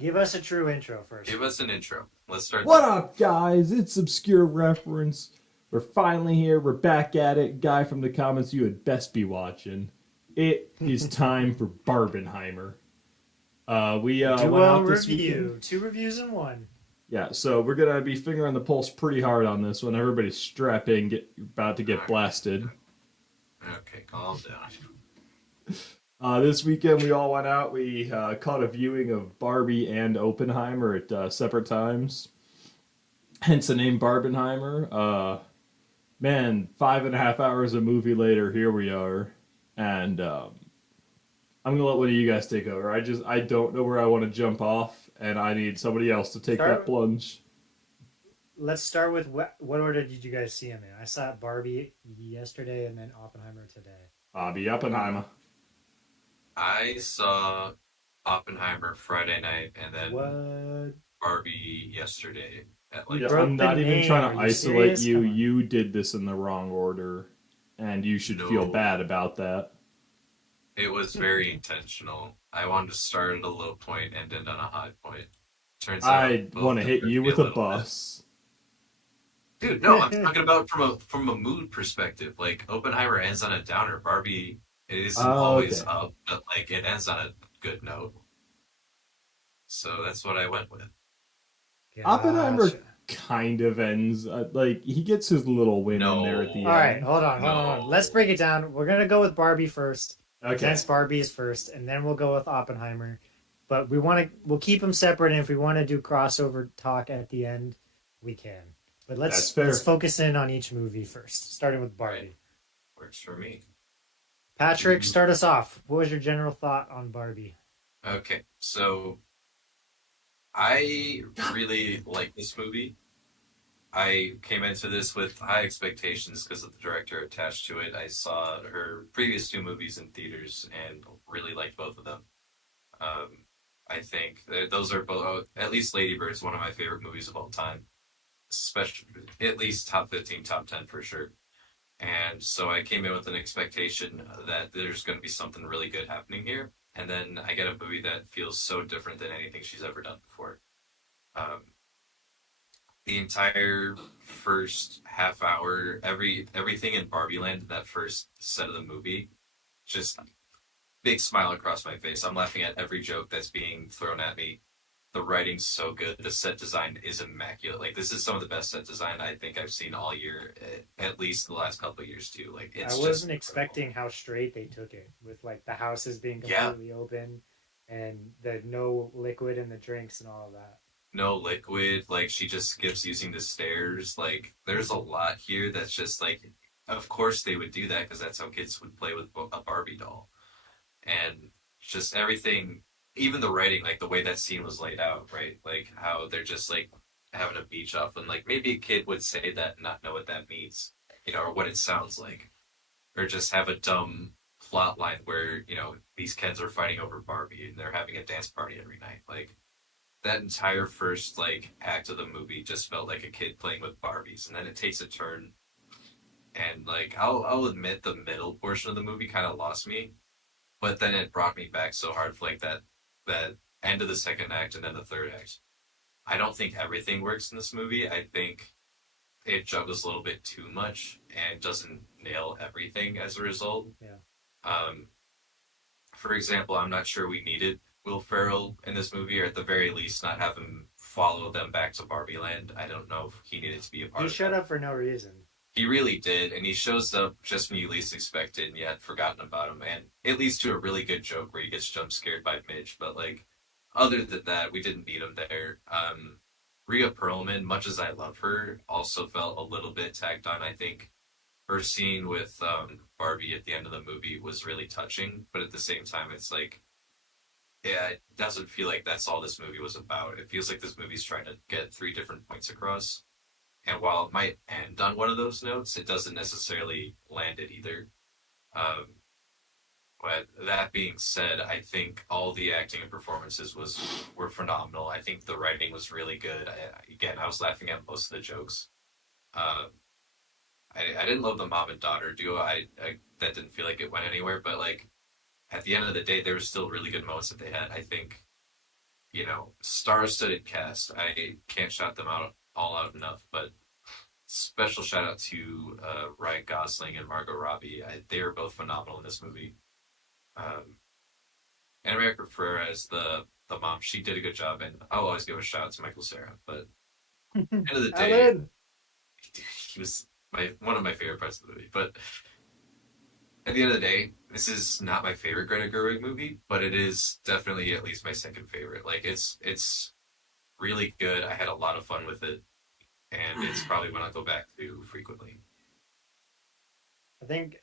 Give us a true intro first. Give us an intro. Let's start What there. up, guys? It's Obscure Reference. We're finally here. We're back at it. Guy from the comments you had best be watching. It is time for Barbenheimer. We went Duo out this weekend. review. 2 reviews in one. Yeah, so we're gonna be fingering the pulse pretty hard on this one. Everybody's strapping, about to get blasted. Okay, calm down. This weekend we all went out. We caught a viewing of Barbie and Oppenheimer at separate times. Hence the name Barbenheimer. Man, 5.5 hours of movie later, here we are, and I'm gonna let one of you guys take over. I don't know where I want to jump off, and I need somebody else to take that plunge. Let's start with what order did you guys see him in? I saw Barbie yesterday and then Oppenheimer today. Barbie Oppenheimer. I saw Oppenheimer Friday night and then What? Barbie yesterday at like. Yeah, broke I'm the not even name. trying Are to you isolate serious? you. Come on. You did this in the wrong order, and you should feel No. bad about that. It was very intentional. I wanted to start at a low point and end on a high point. Turns out I both want to hit hurt you me with a little bit. bus. Dude, no, I'm talking about from a mood perspective. Like Oppenheimer ends on a downer. Barbie isn't Oh, always okay. up, but like it ends on a good note. So that's what I went with. Oppenheimer Gotcha. kind of ends like he gets his little win in there at the No. All right, end. hold on. Let's No. break it down. We're gonna go with Barbie first. Okay. Against Barbie's first, and then we'll go with Oppenheimer. But we'll keep them separate, and if we want to do crossover talk at the end, we can. But That's let's fair. focus in on each movie first, starting with Barbie. Right. Works for me. Patrick, start us off. What was your general thought on Barbie? Okay, so I really like this movie. I came into this with high expectations because of the director attached to it. I saw her previous 2 movies in theaters and really liked both of them. I think those are both, at least Lady Bird's one of my favorite movies of all time, especially at least top 15, top 10 for sure. And so I came in with an expectation that there's going to be something really good happening here. And then I get a movie that feels so different than anything she's ever done before. Um, the entire first half hour, everything in Barbie Land, that first set of the movie, just big smile across my face. I'm laughing at every joke that's being thrown at me. The writing's so good. The set design is immaculate. Like this is some of the best set design I think I've seen all year, at least the last couple of years too. Like I it's just wasn't incredible. expecting how straight they took it, with like the houses being Yeah, completely open, and the no liquid in the drinks and all of that. no liquid. Like she just skips using the stairs. Like there's a lot here that's just like, of course they would do that because that's how kids would play with a Barbie doll. And just everything, even the writing, like the way that scene was laid out, right? Like how they're just like having a beach off, and like maybe a kid would say that and not know what that means, or what it sounds like, or just have a dumb plot line where these kids are fighting over Barbie and they're having a dance party every night. Like that entire first like act of the movie just felt like a kid playing with Barbies, and then it takes a turn. And like I'll admit the middle portion of the movie kind of lost me, but then it brought me back so hard for like that end of the second act and then the third act. I don't think everything works in this movie. I think it juggles a little bit too much and doesn't nail everything as a result. Yeah. Um, for example, I'm not sure we needed Will Ferrell in this movie, or at the very least, not have him follow them back to Barbie Land. I don't know if he needed to be a part He of showed that. up for no reason. He really did, and he shows up just when you least expect it, and you had forgotten about him. And it leads to a really good joke where he gets jump scared by Midge. But like, other than that, we didn't need him there. Rhea Perlman, much as I love her, also felt a little bit tagged on. I think her scene with Barbie at the end of the movie was really touching, but at the same time, it's like, yeah, it doesn't feel like that's all this movie was about. It feels like this movie's trying to get 3 different points across. And while it might end on one of those notes, it doesn't necessarily land it either. Um, but that being said, I think all the acting and performances were phenomenal. I think the writing was really good. Again, I was laughing at most of the jokes. Uh, I didn't love the mom and daughter duo. I that didn't feel like it went anywhere. But like at the end of the day, there was still really good moments that they had. I think star-studded cast. I can't shout them out all out enough, but special shout out to Ryan Gosling and Margot Robbie. They are both phenomenal in this movie. Um, and America Ferrera as the mom, she did a good job, and I'll always give a shout out to Michael Cera. But end of the day, Alan. he was my one of my favorite parts of the movie. But at the end of the day, this is not my favorite Greta Gerwig movie, but it is definitely at least my second favorite. Like it's really good. I had a lot of fun with it, and it's probably one I'll go back to frequently. I think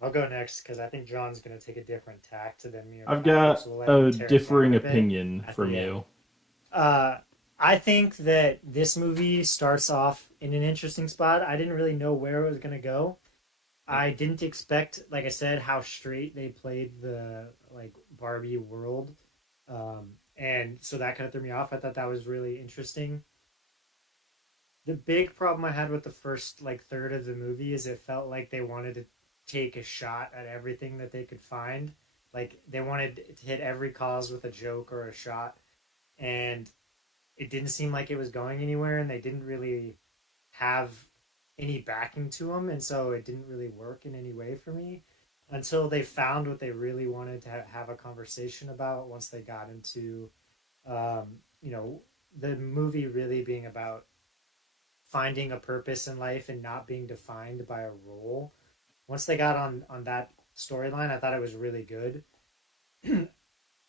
I'll go next because I think John's gonna take a different tack than me I've about it, got so we'll let him a tear it down differing a bit opinion at from the end. you. Uh, I think that this movie starts off in an interesting spot. I didn't really know where it was gonna go. I didn't expect, like I said, how straight they played the like Barbie world, and so that kind of threw me off. I thought that was really interesting. The big problem I had with the first like third of the movie is it felt like they wanted to take a shot at everything that they could find. Like they wanted to hit every cause with a joke or a shot, and it didn't seem like it was going anywhere, and they didn't really have any backing to them, and so it didn't really work in any way for me until they found what they really wanted to have a conversation about once they got into you know the movie really being about finding a purpose in life and not being defined by a role. Once they got on that storyline, I thought it was really good.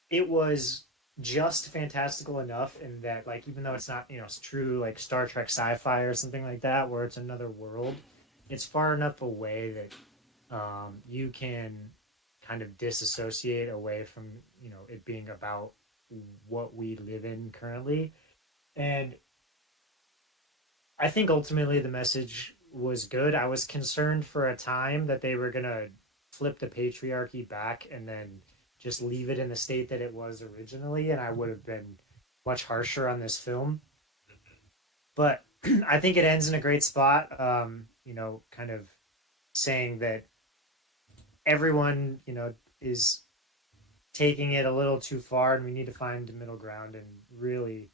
It was just fantastical enough in that like even though it's not it's true like Star Trek sci-fi or something like that where it's another world, it's far enough away that you can kind of disassociate away from it being about what we live in currently. And I think ultimately the message was good. I was concerned for a time that they were gonna flip the patriarchy back and then just leave it in the state that it was originally, and I would have been much harsher on this film. But I think it ends in a great spot. Kind of saying that everyone, is taking it a little too far, and we need to find a middle ground, and really,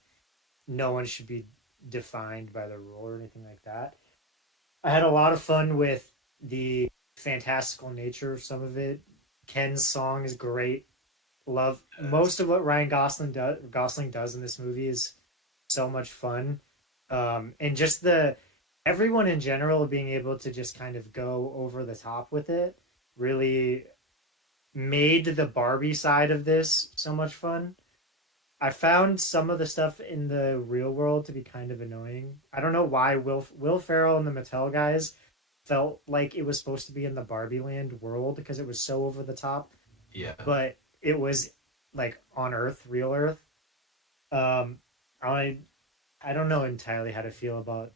no one should be defined by the rule or anything like that. I had a lot of fun with the fantastical nature of some of it. Ken's song is great. Love Yes. most of what Ryan Gosling does in this movie is so much fun, and just the everyone in general being able to just kind of go over the top with it really made the Barbie side of this so much fun. I found some of the stuff in the real world to be kind of annoying. I don't know why Will Ferrell and the Mattel guys felt like it was supposed to be in the Barbie Land world because it was so over the top, Yeah. but it was like on Earth, real Earth. Um, I I don't know entirely how to feel about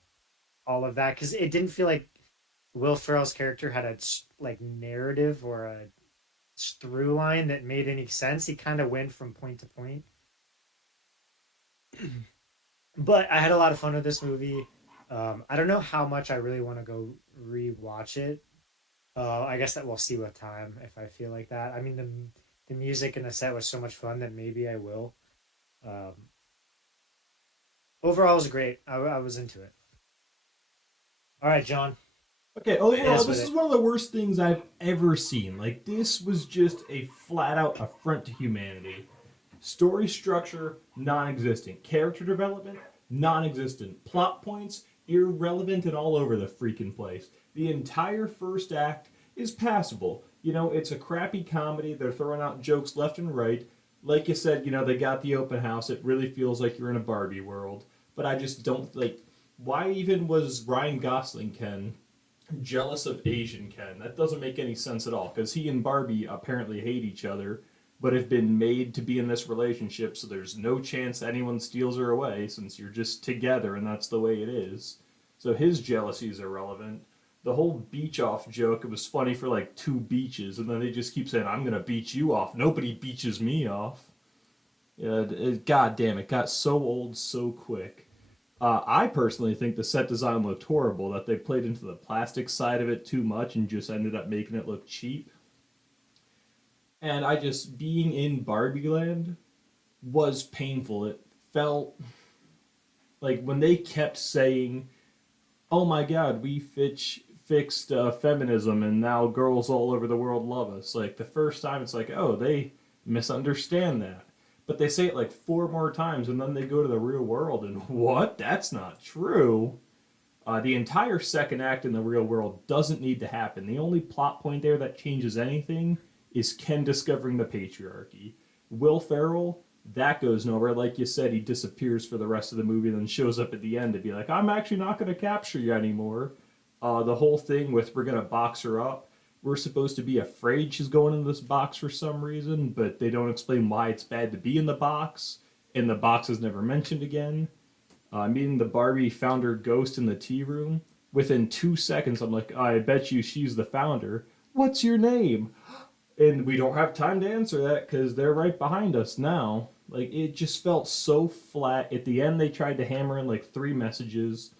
all of that because it didn't feel like Will Ferrell's character had a like narrative or a through line that made any sense. He kind of went from point to point. But I had a lot of fun with this movie. I don't know how much I really want to go rewatch it. I guess that we'll see with time if I feel like that. I mean, the music and the set was so much fun that maybe I will. Um, Overall, it was great. I was into it. All right, John, Okay, hit overall, us with this is it. one of the worst things I've ever seen. Like, this was just a flat out affront to humanity. Story structure, non existent. Character development, non existent. Plot points, irrelevant and all over the freaking place. The entire first act is passable. It's a crappy comedy. They're throwing out jokes left and right. Like you said, they got the open house. It really feels like you're in a Barbie world. But I just don't like. Why even was Ryan Gosling Ken jealous of Asian Ken? That doesn't make any sense at all because he and Barbie apparently hate each other, but have been made to be in this relationship, so there's no chance anyone steals her away since you're just together and that's the way it is. So his jealousy is irrelevant. The whole beach off joke, it was funny for like two beaches, and then they just keep saying, I'm gonna beach you off. Nobody beaches me off. God damn, it got so old so quick. I personally think the set design looked horrible, that they played into the plastic side of it too much and just ended up making it look cheap. And I just, being in Barbie Land, was painful. It felt like when they kept saying, "Oh my God, we fixed feminism, and now girls all over the world love us." Like the first time, it's like, "Oh, they misunderstand that." But they say it like four more times, and then they go to the real world, and what? That's not true. The entire second act in the real world doesn't need to happen. The only plot point there that changes anything is Ken discovering the patriarchy. Will Ferrell, that goes nowhere. Like you said, he disappears for the rest of the movie and then shows up at the end to be like, I'm actually not going to capture you anymore. The whole thing with we're going to box her up. We're supposed to be afraid she's going in this box for some reason, but they don't explain why it's bad to be in the box, and the box is never mentioned again. Meeting the Barbie founder ghost in the tea room. Within 2 seconds, I'm like, I bet you she's the founder. What's your name? And we don't have time to answer that because they're right behind us now. Like, it just felt so flat. At the end, they tried to hammer in like three messages.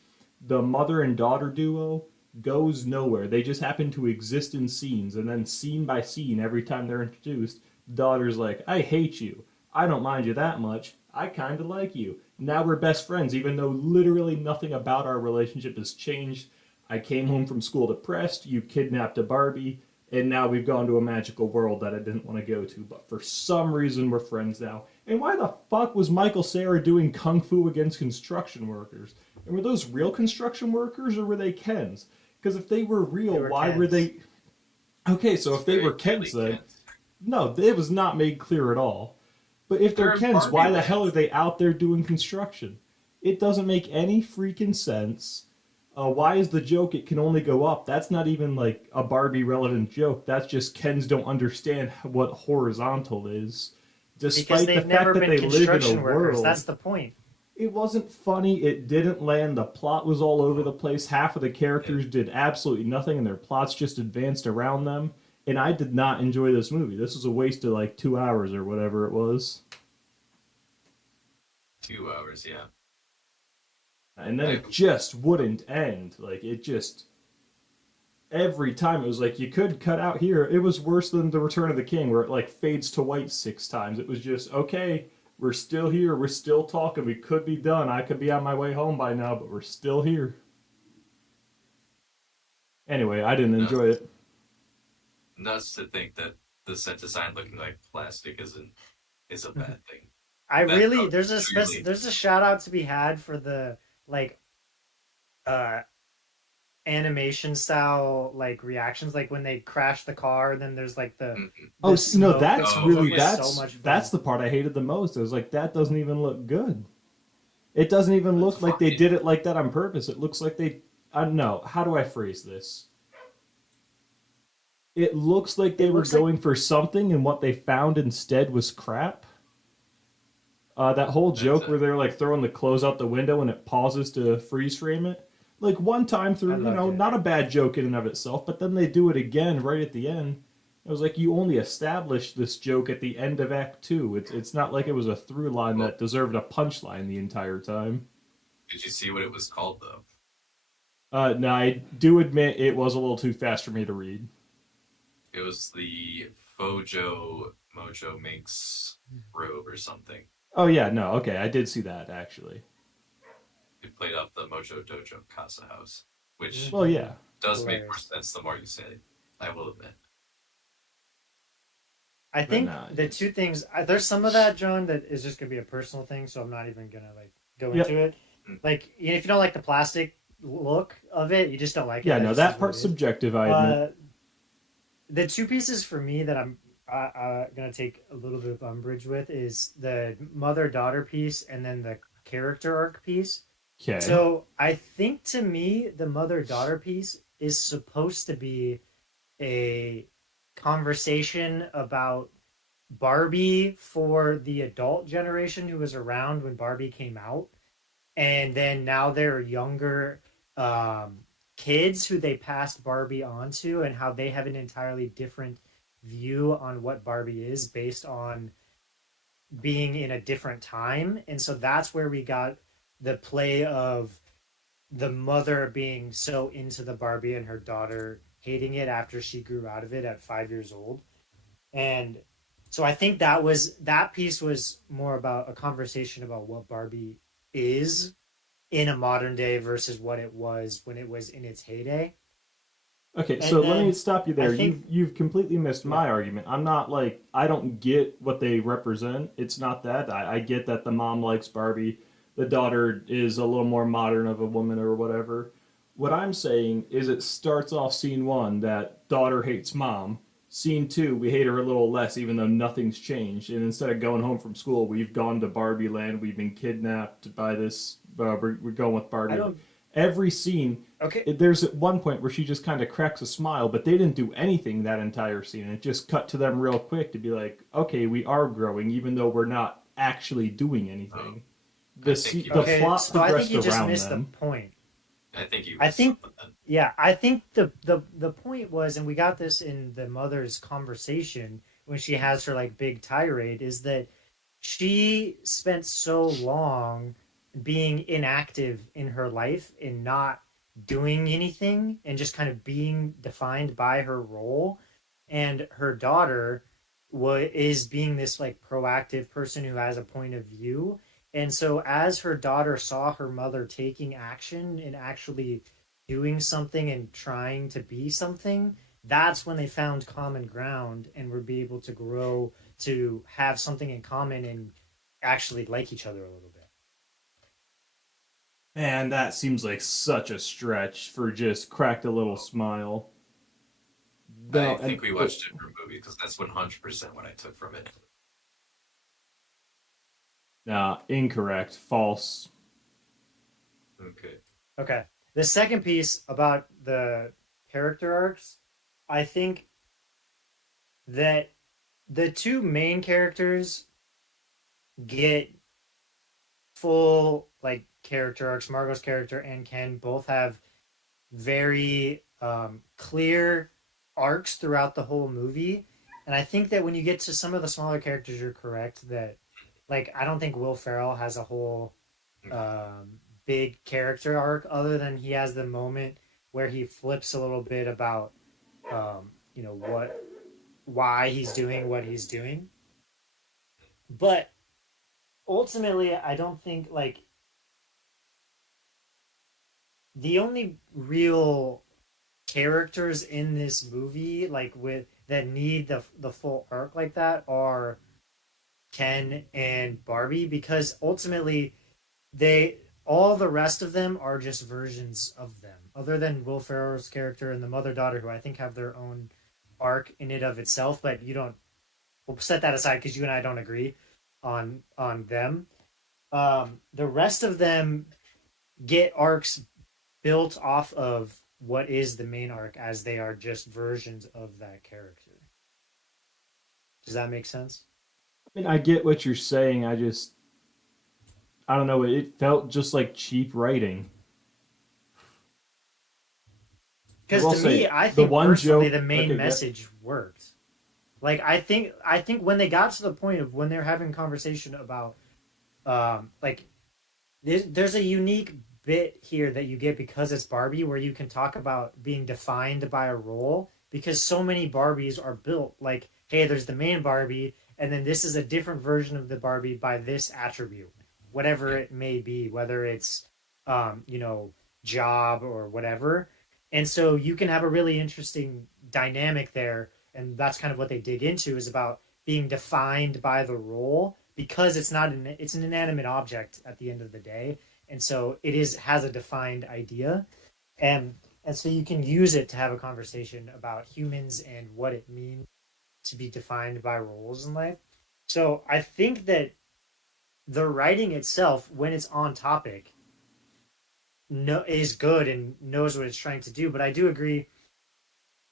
The mother and daughter duo goes nowhere. They just happen to exist in scenes, and then scene by scene, every time they're introduced, the daughter's like, I hate you. I don't mind you that much. I kind of like you. Now we're best friends, even though literally nothing about our relationship has changed. I came home from school depressed. You kidnapped a Barbie, and now we've gone to a magical world that I didn't want to go to. But for some reason, we're friends now. And why the fuck was Michael Cera doing kung fu against construction workers? And were those real construction workers or were they Kens? Because if they were They real, were why were Kens. they? Okay, so It's if they very were Kens, clearly then Kent. no, it was not made clear at all. But if they're They're in Kens, Barbie why the hell land. are they out there doing construction? It doesn't make any freaking sense. Why is the joke it can only go up? That's not even like a Barbie relevant joke. That's just Kens don't understand what horizontal is. Because Despite the they've fact never that been they live in a construction workers. That's world, the point. it wasn't funny. It didn't land. The plot was all over the place. Half of the And characters did absolutely nothing, and their plots just advanced around them. And I did not enjoy this movie. This was a waste of like 2 hours or whatever it was. 2 hours, yeah. And then I it just wouldn't end. Like it just every time it was like you could cut out here. It was worse than the Return of the King, where it like fades to white 6 times. It was just okay. We're still here. We're still talking. We could be done. I could be on my way home by now, but we're still here. Anyway, I didn't nuts, enjoy it. nuts to think that the set design looking like plastic is a bad thing. I That really felt clearly there's a shout out to be had for the like uh animation style like reactions, like when they crash the car and then there's like mhm. Oh, the no, smoke that that's Oh comes up. really Was yeah. so much that's fun. the part I hated the most. I was like, that doesn't even look good. It doesn't even That's look like they fine. did it like that on purpose. It looks like they. I don't know. How do I phrase this? It looks like they It were looks like going for something, and what they found instead was crap. That whole That's joke where they're like throwing the clothes out the window and it pauses to freeze frame it. Like one time I through, loved it. not a bad joke in and of itself, but then they do it again right at the end. It was like you only established this joke at the end of Act Two. It's not like it was a through line Well, that deserved a punchline the entire time. did you see what it was called though? No, I do admit it was a little too fast for me to read. It was the Fojo Mojo Minx robe or something. Oh yeah, no, okay, I did see that actually. It played off the Mojo Dojo Casa House, which Well, yeah, does make more Hilarious. sense the more you say it. I will admit. I but think nah, the two things there's some of that, John, that is just gonna be a personal thing, so I'm not even gonna like go into yep, it. Mm. Like if you don't like the plastic look of it, you just don't like it. yeah, That no, just is that what it part's is. subjective. I admit. Uh, the two pieces for me that I'm gonna take a little bit of umbrage with is the mother daughter piece and then the character arc piece. Okay, So I think to me the mother daughter piece is supposed to be a conversation about Barbie for the adult generation who was around when Barbie came out, and then now they're younger um, kids who they passed Barbie on to, and how they have an entirely different view on what Barbie is based on being in a different time. And so that's where we got the play of the mother being so into the Barbie and her daughter hating it after she grew out of it at 5 years old. And So I think that piece was more about a conversation about what Barbie is in a modern day versus what it was when it was in its heyday. Okay, so And let me then stop you I there. think You've completely missed yeah, my argument. I'm not like I don't get what they represent. It's not that. I get that the mom likes Barbie, the daughter is a little more modern of a woman or whatever. What I'm saying is it starts off scene one that daughter hates mom. Scene two, we hate her a little less even though nothing's changed. And instead of going home from school, we've gone to Barbie land. We've been kidnapped by this. We're going with I Barbie. don't Every scene okay. there's at one point where she just kind of cracks a smile, but they didn't do anything that entire scene. And it just cut to them real quick to be like, okay, we are growing, even though we're not actually doing Oh, anything. I think you The missed Okay, plot so I think progressed you just around missed the them. point. I think you I missed think something then. yeah, I think the point was, and we got this in the mother's conversation when she has her like big tirade, is that she spent so long being inactive in her life and not doing anything and just kind of being defined by her role, and her daughter is being this like proactive person who has a point of view. And so as her daughter saw her mother taking action and actually doing something and trying to be something, that's when they found common ground and were be able to grow to have something in common and actually like each other a little bit. Man, that seems like such a stretch for just cracked a little Oh, smile. I No, and think we watched a different movie because that's 100% what I took from it. nah, incorrect, false. Okay. Okay. The second piece about the character arcs, I think that the two main characters get full like character arcs. Margot's character and Ken both have very clear arcs throughout the whole movie. And I think that when you get to some of the smaller characters, you're correct that, like, I don't think Will Ferrell has a whole big character arc other than he has the moment where he flips a little bit about, what, why he's doing what he's doing. But ultimately, I don't think, like, the only real characters in this movie like with that need the full arc like that are Ken and Barbie, because ultimately they all the rest of them are just versions of them other than Will Ferrell's character and the mother daughter, who I think have their own arc in it of itself, but you don't we'll set that aside because you and I don't agree on them. The rest of them get arcs built off of what is the main arc, as they are just versions of that character. Does that make sense? I mean, I get what you're saying. I don't know. It felt just like cheap writing. I Because will to me, say I the think one personally the joke. main Okay, go. message worked. Like I think when they got to the point of when they're having conversation about like there's a unique bit here that you get because it's Barbie, where you can talk about being defined by a role, because so many Barbies are built like, hey, there's the main Barbie, and then this is a different version of the Barbie by this attribute, whatever it may be, whether it's you know, job or whatever. And so you can have a really interesting dynamic there, and that's kind of what they dig into, is about being defined by the role, because it's an inanimate object at the end of the day, and so it is has a defined idea, and and so you can use it to have a conversation about humans and what it means to be defined by roles in life. So I think that the writing itself, when it's on topic, no is good and knows what it's trying to do. But I do agree,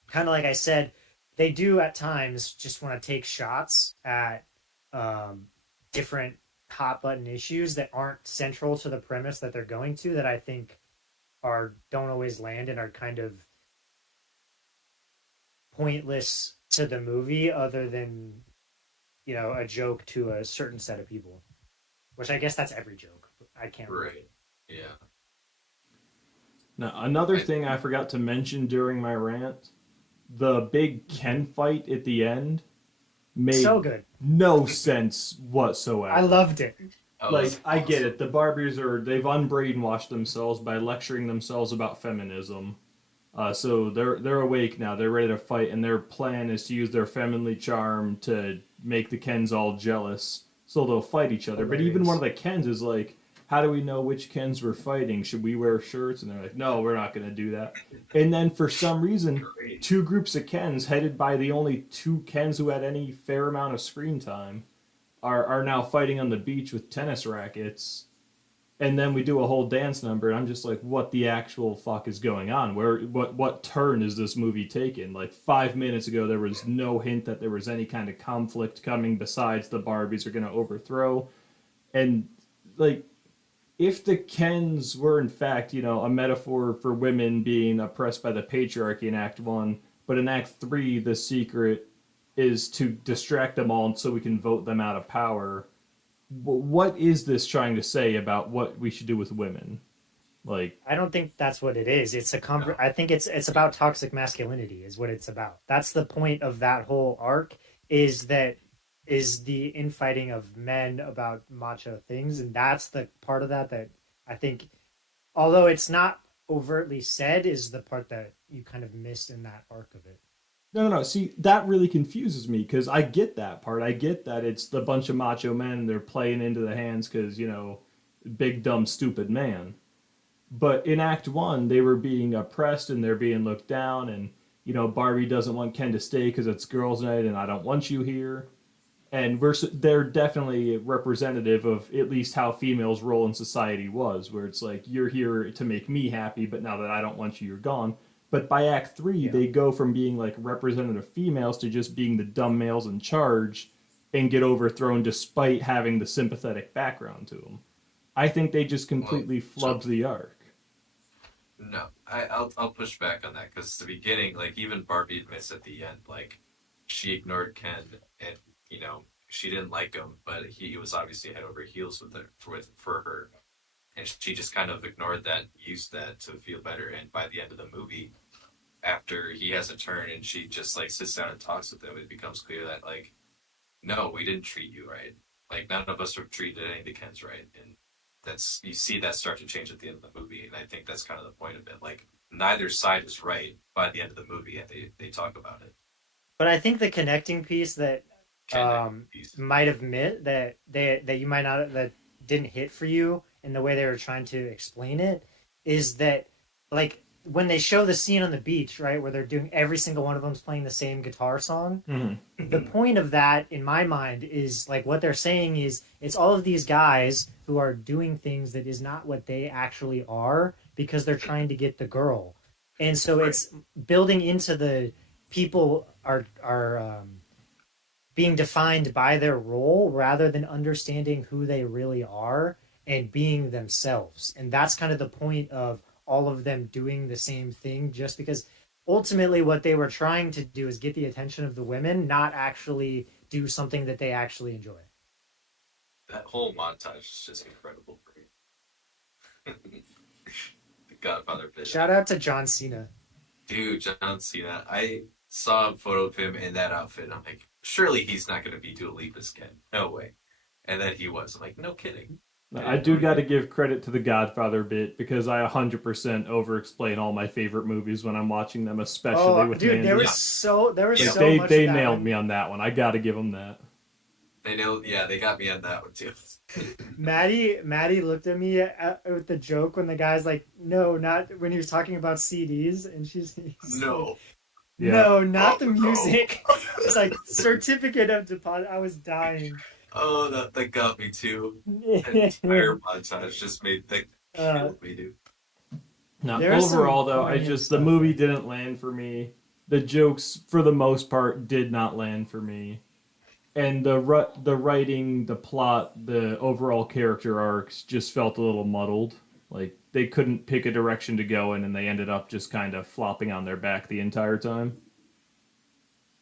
kind of like I said, they do at times just want to take shots at um, different hot button issues that aren't central to the premise that they're going to, that I think are don't always land and are kind of pointless to the movie, other than, a joke to a certain set of people, which I guess that's every joke. I can't really. Right. Yeah. Now, another I thing I forgot to mention during my rant, the big Ken fight at the end. So made good. no sense I whatsoever. loved it. That Like, was I get awesome. it. The Barbies they've unbrainwashed themselves by lecturing themselves about feminism. So they're awake now. They're ready to fight, and their plan is to use their feminine charm to make the Kens all jealous, so they'll fight each other. But even one of Hilarious. the Kens is like, "How do we know which Kens we're fighting? Should we wear shirts?" And they're like, "No, we're not going to do that." And then for some reason, Great. two groups of Kens headed by the only two Kens who had any fair amount of screen time are now fighting on the beach with tennis rackets, and then we do a whole dance number, and I'm just like, what the actual fuck is going on? What turn is this movie taking? Like 5 minutes ago there was no hint that there was any kind of conflict coming besides the Barbies are going to overthrow. And like, if the Kens were in fact, a metaphor for women being oppressed by the patriarchy in Act 1, but in Act 3 the secret is to distract them all so we can vote them out of power, what is this trying to say about what we should do with women? Like, I don't think that's what it is. No. I think it's about toxic masculinity is what it's about. That's the point of that whole arc is that is the infighting of men about macho things, and that's the part of that that I think, although it's not overtly said, is the part that you kind of missed in that arc of it. no. See, that really confuses me because I get that part. I get that it's the bunch of macho men, they're playing into the hands because, big, dumb, stupid man. But in Act 1, they were being oppressed and they're being looked down, and, Barbie doesn't want Ken to stay because it's girls' night and I don't want you here. And they're definitely representative of at least how females' role in society was, where it's like you're here to make me happy, but now that I don't want you, you're gone. But by Act 3, Yeah. they go from being like representative females to just being the dumb males in charge and get overthrown despite having the sympathetic background to them. I think they just Well, completely so flubbed the arc. no, I'll push back on that because the beginning, like even Barbie admits at the end, like she ignored Ken and she didn't like him, but he was obviously head over heels for her, and she just kind of ignored that, used that to feel better. And by the end of the movie, after he has a turn and she just like sits down and talks with him, it becomes clear that like no, we didn't treat you right. Like none of us have treated any of the Kens right, and that's you see that start to change at the end of the movie, and I think that's kind of the point of it. Like neither side is right by the end of the movie, and they talk about it. But I think the connecting piece that Connecting piece. might have met that you might not that didn't hit for you in the way they were trying to explain it is that like when they show the scene on the beach, right, where they're doing every single one of them's playing the same guitar song, Mm-hmm. the point of that in my mind is like what they're saying is it's all of these guys who are doing things that is not what they actually are because they're trying to get the girl, and so Right. it's building into the people are being defined by their role rather than understanding who they really are and being themselves, and that's kind of the point of all of them doing the same thing just because ultimately what they were trying to do is get the attention of the women, not actually do something that they actually enjoy. That whole montage is just incredible for me. The Godfather bit. Shout out to John Cena. Dude, John Cena. I saw a photo of him in that outfit. And I'm like, surely he's not going to be Dua Lipa's Ken. No way. And then he was. I'm like, no kidding. I I didn't know do got to anything. give credit to the Godfather bit because I 100% over explain all my favorite movies when I'm watching them, especially Oh, with dude, Yeah, there was yeah. Like so they much of they that nailed when me on that one. I got to give them that. They know. Yeah, they got me on that one too. Maddie looked at me with the joke when the guy's like, "No, not when he was talking about CDs," and he's like, No. Yeah. "No, not Oh the no. music." She's like, "Certificate of deposit." I was dying. Oh, that got me too. That entire montage just made that uh, killed me, dude. Now, there is some overall though, poignant the stuff movie there. didn't land for me. The jokes, for the most part, did not land for me, and the writing, the plot, the overall character arcs just felt a little muddled. Like they couldn't pick a direction to go in, and they ended up just kind of flopping on their back the entire time.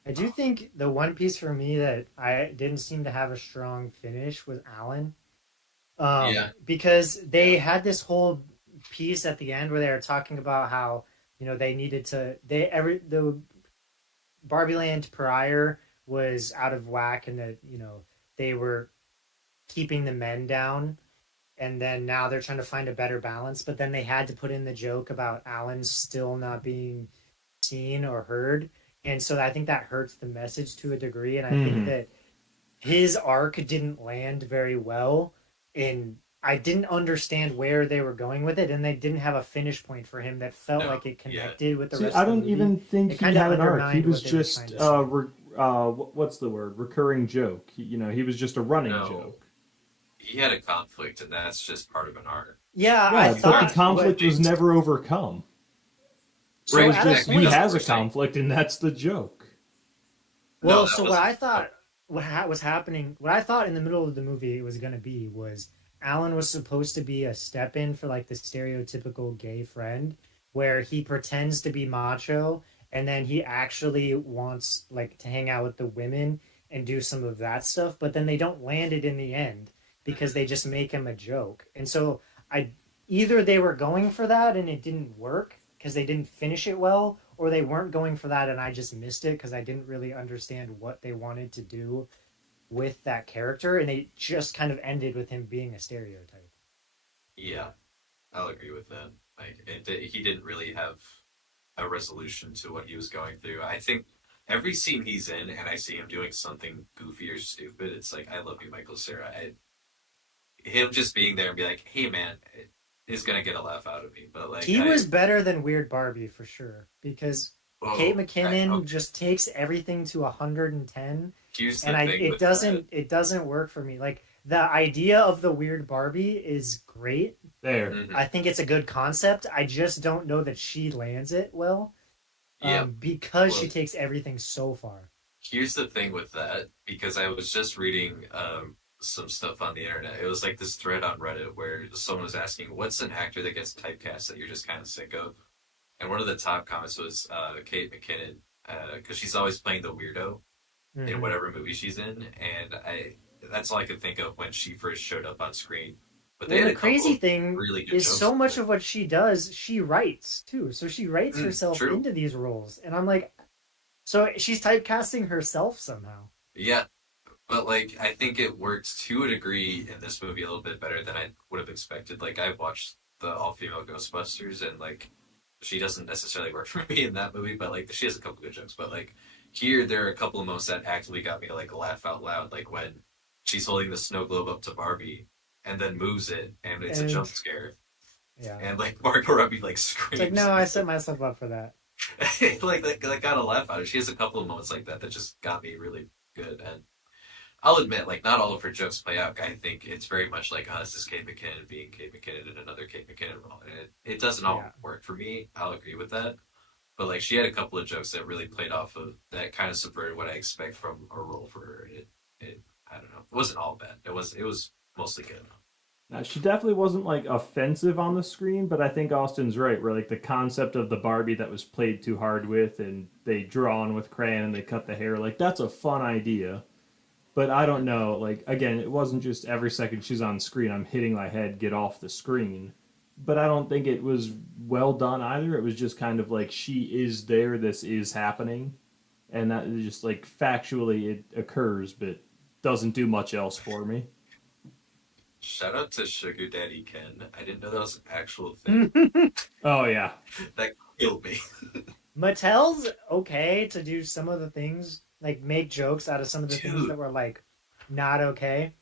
I do think the one piece for me that I didn't seem to have a strong finish was Alan. Yeah, Because yeah, they had this whole piece at the end where they were talking about how they needed to they every the Barbie Land prior was out of whack and that they were keeping the men down, and then now they're trying to find a better balance. But then they had to put in the joke about Alan still not being seen or heard, and so I think that hurts the message to a degree. And I think Hmm. that his arc didn't land very well, and I didn't understand where they were going with it, and they didn't have a finish point for him that felt No, like it yeah, connected with the See, rest I of the don't movie. even think It he kind of had an arc. He undermined was what they were trying just to say. what's the word? Recurring joke. He was just a running no. joke. He had a conflict, and that's just part of an art. Yeah, I Yeah, He's but the learned thought from what conflict was mistakes. never overcome. It so Right, was at a just exactly. he That's point. what has we're a saying. conflict, and that's the joke. No, Well, that so what wasn't. I thought was happening, what I thought in the middle of the movie it was going to be was Alan was supposed to be a step in for like the stereotypical gay friend where he pretends to be macho and then he actually wants like to hang out with the women and do some of that stuff, but then they don't land it in the end because they just make him a joke. And so I either they were going for that and it didn't work because they didn't finish it well, or they weren't going for that and I just missed it because I didn't really understand what they wanted to do with that character, and they just kind of ended with him being a stereotype. Yeah, I'll agree with that. Like, he didn't really have a resolution to what he was going through. I think every scene he's in, and I see him doing something goofy or stupid, it's like, I love you, Michael Cera. Him just being there and be like, hey man, it is gonna get a laugh out of me. But like, He was better than Weird Barbie for sure because Kate McKinnon okay. just takes everything to 110, Here's and the I thing it with that. doesn't work for me. Like the idea of the Weird Barbie is great. There. Hmm. I think it's a good concept. I just don't know that she lands it well, Yeah. because she Well, takes everything so far. here's the thing with that, because I was just reading some stuff on the internet. It was like this thread on Reddit where someone was asking, "What's an actor that gets typecast that you're just kind of sick of?" And one of the top comments was Kate McKinnon, because she's always playing the weirdo in Mm-hmm. whatever movie she's in, and I that's all I could think of when she first showed up on screen. But they Well, had the a couple crazy of thing really good is jokes so with much it. of what she does, she writes too. So she writes herself True. into these roles. And I'm like, so she's typecasting herself somehow. Yeah, but like I think it worked to a degree in this movie a little bit better than I would have expected. Like I've watched the all female Ghostbusters and like she doesn't necessarily work for me in that movie, but like she has a couple good jokes. But like here there are a couple of moments that actively got me to like laugh out loud, like when she's holding the snow globe up to Barbie and then moves it and it's a And jump scare yeah. and like Margot Robbie like It's like, screams no, and I it's set myself up for that. like got a laugh out of it. She has a couple of moments like that that just got me really good and I'll admit, like, not all of her jokes play out. I think it's very much like, oh, this is Kate McKinnon being Kate McKinnon in another Kate McKinnon role. And it doesn't all Yeah. work for me. I'll agree with that. But, like, she had a couple of jokes that really played off of that kind of subverted what I expect from a role for her. I don't know. It wasn't all bad. It was mostly good. Now, she definitely wasn't like offensive on the screen, but I think Austin's right. Where like the concept of the Barbie that was played too hard with, and they draw on with crayon and they cut the hair, like that's a fun idea. But I don't Mm-hmm. know. Like again, it wasn't just every second she's on screen, I'm hitting my head, get off the screen. But I don't think it was well done either. It was just kind of like she is there, this is happening, and that is just like factually it occurs, but doesn't do much else for me. Shout out to Sugar Daddy Ken. I didn't know that was an actual thing. Oh yeah, That killed me. Mattel's okay to do some of the things, like make jokes out of some of the things that Dude, were like not okay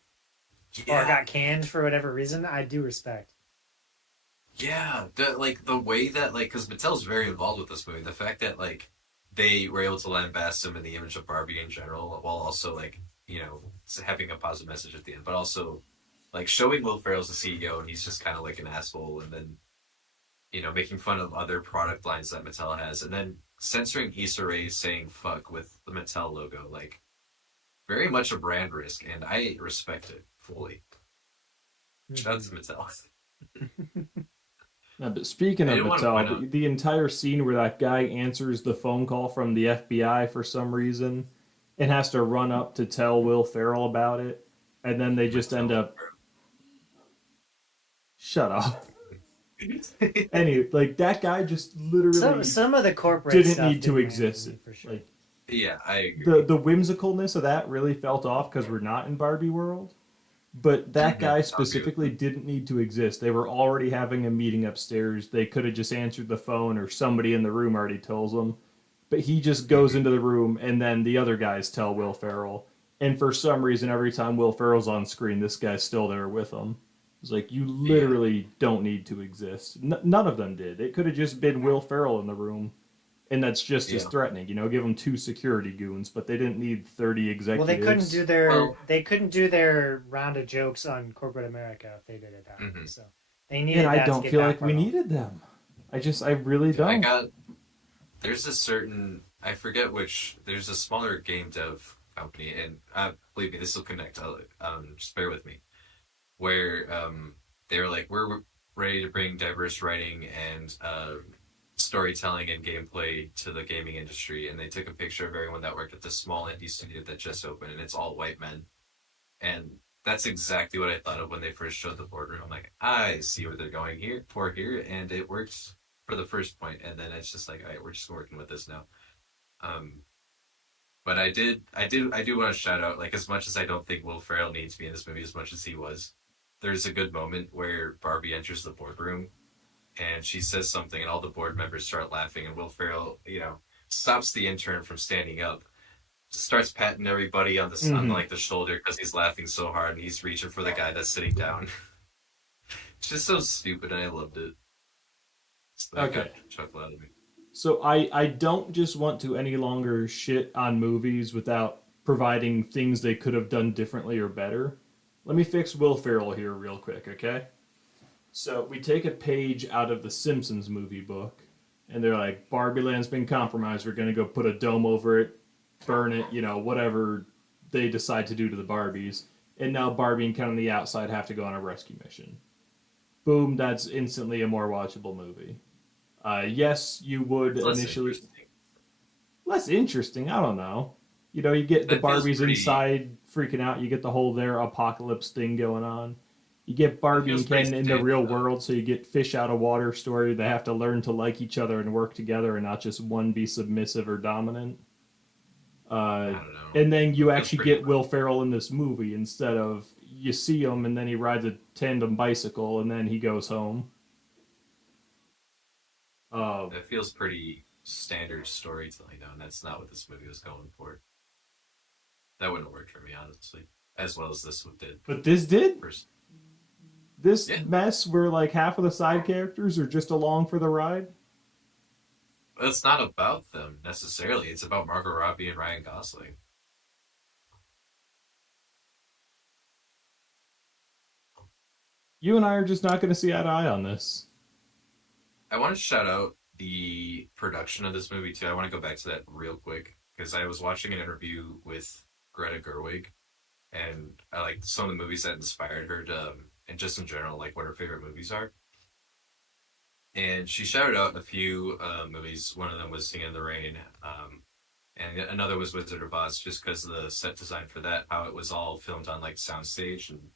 or yeah. got canned for whatever reason. I do respect. Yeah, the way that like because Mattel's very involved with this movie. The fact that like they were able to lambast him in the image of Barbie in general, while also like having a positive message at the end, but also like showing Will Ferrell's the CEO and he's just kind of like an asshole, and then making fun of other product lines that Mattel has, and then censoring Issa Rae saying "fuck" with the Mattel logo, like very much a brand risk, and I respect it fully. Shout out Mm-hmm. to Mattel. now, but speaking I of didn't want to point Mattel, out. the entire scene where that guy answers the phone call from the FBI for some reason and has to run up to tell Will Ferrell about it, and then they just end Mattel. up shut up. It Anyway, like that guy just Some literally some of the corporate didn't stuff need to didn't land for exist. me for sure. Like Yeah, I The agree. whimsicalness of that really felt off because we're not in Barbie world. But that Mm-hmm. guy I'll agree with specifically that. didn't need to exist. They were already having a meeting upstairs. They could have just answered the phone, or somebody in the room already tells them. But he just goes Mm-hmm. into the room, and then the other guys tell Will Ferrell. And for some reason, every time Will Ferrell's on screen, this guy's still there with him. It's like, you Yeah. literally don't need to exist. None of them did. It could have just been Will Ferrell in the room, and that's just as Yeah. threatening. Give them two security goons, but they didn't need 30 Well, executives. Well, they couldn't do their round of jokes on corporate America if they did it that way. hmm So they And needed I that to don't get feel that like we part off. needed them. I really I don't. got there's a certain I forget which there's a smaller game dev company, and believe me, this will connect. Just bear with me. Where they were like, we're ready to bring diverse writing and storytelling and gameplay to the gaming industry, and they took a picture of everyone that worked at this small indie studio that just opened, and it's all white men, and that's exactly what I thought of when they first showed the boardroom. I'm like, I see what they're going here for here, and it works for the first point, and then it's just like, all right, we're just working with this now. Um, but I do want to shout out, like, as much as I don't think Will Ferrell needs to be in this movie as much as he was, there's a good moment where Barbie enters the boardroom and she says something, and all the board members start laughing, and Will Ferrell, stops the intern from standing up, starts patting everybody on Mm-hmm. like the shoulder because he's laughing so hard, and he's reaching for the guy that's sitting down. It's just so stupid, and I loved it. So that got Okay. chuckle out of me. So I don't just want to any longer shit on movies without providing things they could have done differently or better. Let me fix Will Ferrell here real quick, okay? So we take a page out of the Simpsons movie book, and they're like, Barbie Land's been compromised. We're gonna go put a dome over it, burn it, whatever they decide to do to the Barbies. And now Barbie and Ken on the outside have to go on a rescue mission. Boom, that's instantly a more watchable movie. Yes, you would It's less initially. interesting. Less interesting, I don't know. You get the That feels Barbies pretty. inside freaking out. You get the whole their apocalypse thing going on. You get That Barbie feels and pretty Ken in the real standard, though. world, so you get fish out of water story. They have to learn to like each other and work together, and not just one be submissive or dominant. Uh, I don't know. and then you Feels actually pretty get Will rough. Ferrell in this movie instead of you see him and then he rides a tandem bicycle and then he goes home. Uh, That feels pretty standard storytelling, though, and that's not what this movie was going for. That wouldn't have worked for me, honestly, as well as this one did. but this did. First, This yeah, mess where like half of the side characters are just along for the ride. but it's not about them necessarily. It's about Margot Robbie and Ryan Gosling. You and I are just not going to see eye to eye on this. I want to shout out the production of this movie too. I want to go back to that real quick because I was watching an interview with Greta Gerwig, and I like some of the movies that inspired her to, and just in general, like what her favorite movies are. And she shouted out a few movies. One of them was Singing in the Rain, and another was Wizard of Oz, just because of the set design for that, how it was all filmed on like soundstage, and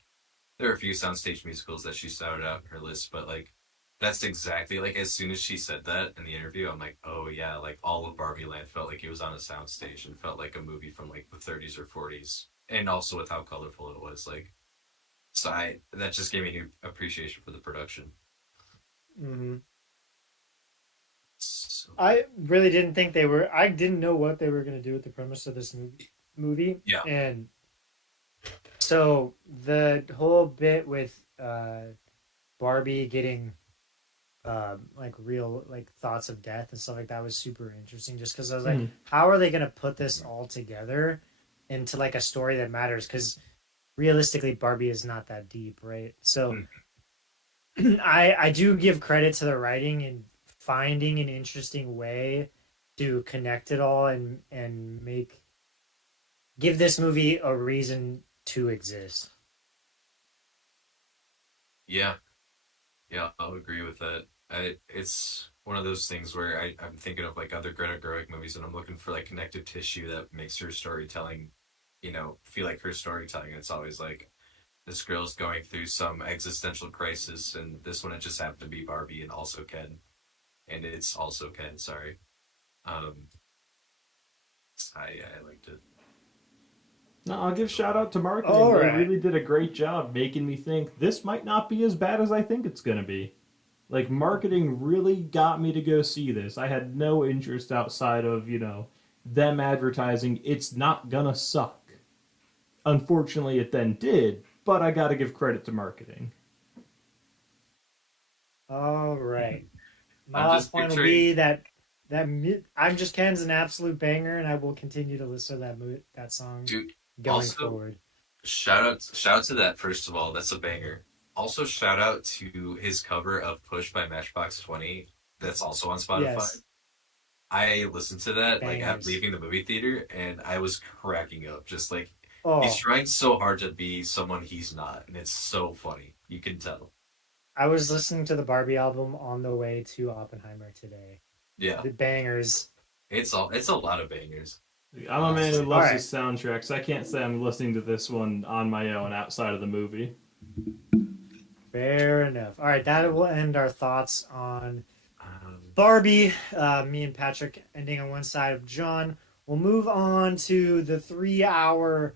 there are a few soundstage musicals that she shouted out in her list, but like that's exactly like as soon as she said that in the interview, I'm like, oh yeah, like all of Barbie Land felt like it was on a soundstage and felt like a movie from like the 30s or 40s, and also with how colorful it was. Like, so I that just gave me new appreciation for the production. Hmm. So good. I really didn't think they were. I didn't know what they were going to do with the premise of this movie, Yeah, and so the whole bit with Barbie getting like real like thoughts of death and stuff like that was super interesting. Just because I was like, Mm. how are they going to put this all together into like a story that matters? Because realistically, Barbie is not that deep, right? So mm, I do give credit to the writing and finding an interesting way to connect it all and make give this movie a reason to exist. yeah, yeah. I'll agree with that. It's one of those things where I'm thinking of like other Greta Gerwig movies, and I'm looking for like connective tissue that makes her storytelling, feel like her storytelling. And it's always like this girl's going through some existential crisis, and this one it just happened to be Barbie and also Ken, and it's also Ken. Sorry. Um, I liked it. No, I'll give shout out to marketing. All They right. really did a great job making me think this might not be as bad as I think it's going to be. Like, marketing really got me to go see this. I had no interest outside of, them advertising it's not gonna suck. Unfortunately, it then did, but I gotta give credit to marketing. All right. My I'm last just point will picturing, be I'm Just Ken's an absolute banger, and I will continue to listen to that song dude. going Also, forward. shout out to that first of all. That's a banger. Also, shout out to his cover of "Push" by Matchbox 20. That's also on Spotify. Yes, I listened to that like at bangers. leaving the movie theater, and I was cracking up. Just like he's Oh, trying so hard to be someone he's not, and it's so funny. You can tell. I was listening to the Barbie album on the way to Oppenheimer today. Yeah, The bangers. it's a lot of bangers. I'm a man who All loves right. his soundtracks. I can't say I'm listening to this one on my own outside of the movie. Fair enough. All right, that will end our thoughts on Um, Barbie. Me and Patrick ending on one side of John. We'll move on to the 3 hour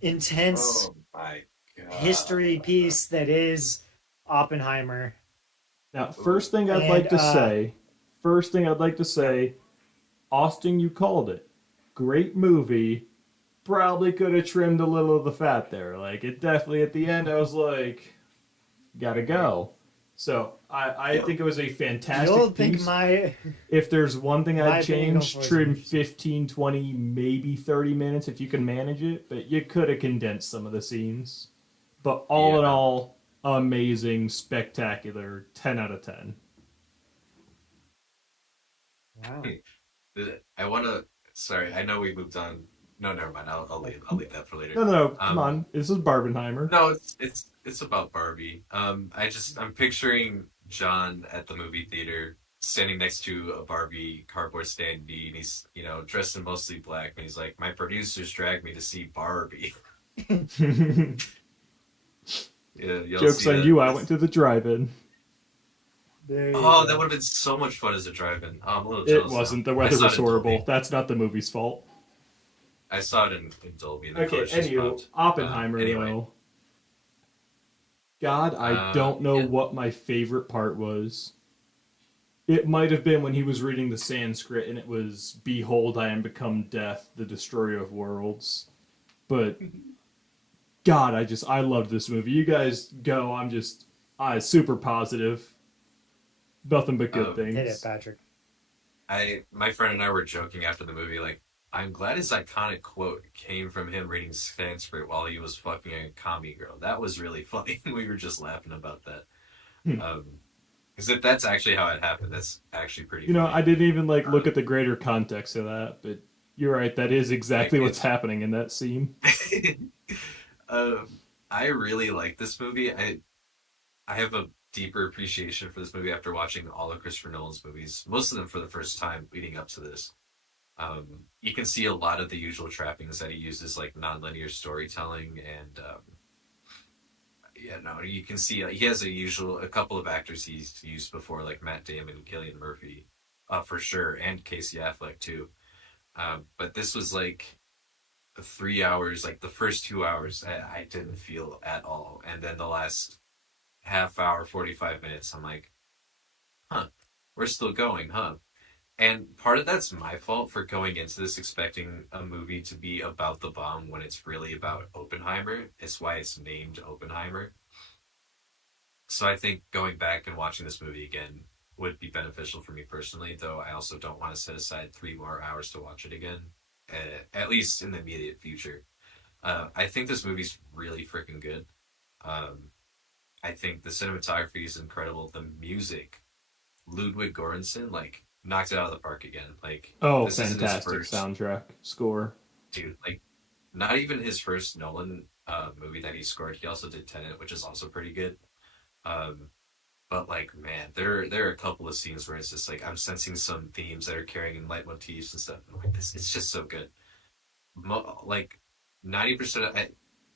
intense oh my history god. piece that is Oppenheimer. Now, Ooh. And first thing I'd like to yep. say, Austin, you called it. Great movie. Probably could have trimmed a little of the fat there. Like, it definitely, at the end, I was like, gotta go. So, I Yeah. think it was a You'll fantastic think piece. my If there's one thing my I'd opinion going change, forward is trim interesting. 15, 20, maybe 30 minutes if you can manage it, but you could have condensed some of the scenes. But all in Yeah. all, amazing, spectacular, 10 out of 10. Wow. I want to. Sorry, I know we moved on. No, never mind. I'll leave that for later. No, no, no, come Um, on. This is Barbenheimer. no, it's about Barbie. I'm picturing John at the movie theater standing next to a Barbie cardboard standee, and he's dressed in mostly black, and he's like, "My producers dragged me to see Barbie." Yeah, y'all Joke's see on that? you, I went to the drive in. There you Oh, that would go. have been so much fun as a drive-in. Oh, I'm a little It jealous now. wasn't. The I weather saw it was in horrible. Dolby. That's not the movie's fault. I saw it in Dolby, and the Okay, colors just anywho, popped. Oppenheimer, Anyway, though. God, I don't know yeah, what my favorite part was. It might have been when he was reading the Sanskrit and it was, "Behold, I am become death, the destroyer of worlds." But God, I loved this movie. You guys go. I super positive. Nothing but good um, Hit it, things. Patrick. my friend and I were joking after the movie, like, I'm glad his iconic quote came from him reading Sanskrit while he was fucking a commie girl. That was really funny. We were just laughing about that. Hmm. Um, because if that's actually how it happened, that's actually pretty I funny. didn't even like look Uh, at the greater context of that, but you're right. That is like exactly what's it's, happening in that scene. I really like this movie. I have a deeper appreciation for this movie after watching all of Christopher Nolan's movies, most of them for the first time leading up to this. You can see a lot of the usual trappings that he uses, like nonlinear storytelling, and yeah, no, you can see he has a couple of actors he's used before, like Matt Damon and Cillian Murphy, for sure, and Casey Affleck too. But this was like 3 hours, like the first 2 hours, I didn't feel at all, and then the last half hour, 45 minutes, I'm like, huh, we're still going, huh? And part of that's my fault for going into this expecting a movie to be about the bomb when it's really about Oppenheimer. It's why it's named Oppenheimer. So I think going back and watching this movie again would be beneficial for me personally, though I also don't want to set aside 3 more hours to watch it again, at least in the immediate future. I think this movie's really freaking good. Um, I think the cinematography is incredible. The music, Ludwig Göransson, like knocked it out of the park again. Like Oh, this isn't his fantastic first, soundtrack score. dude. Like not even his first Nolan movie that he scored. He also did Tenet, which is also pretty good. Um, but like man, there are a couple of scenes where it's just like I'm sensing some themes that are carrying in leitmotifs and stuff. I'm like this, it's just so good. Like 90% of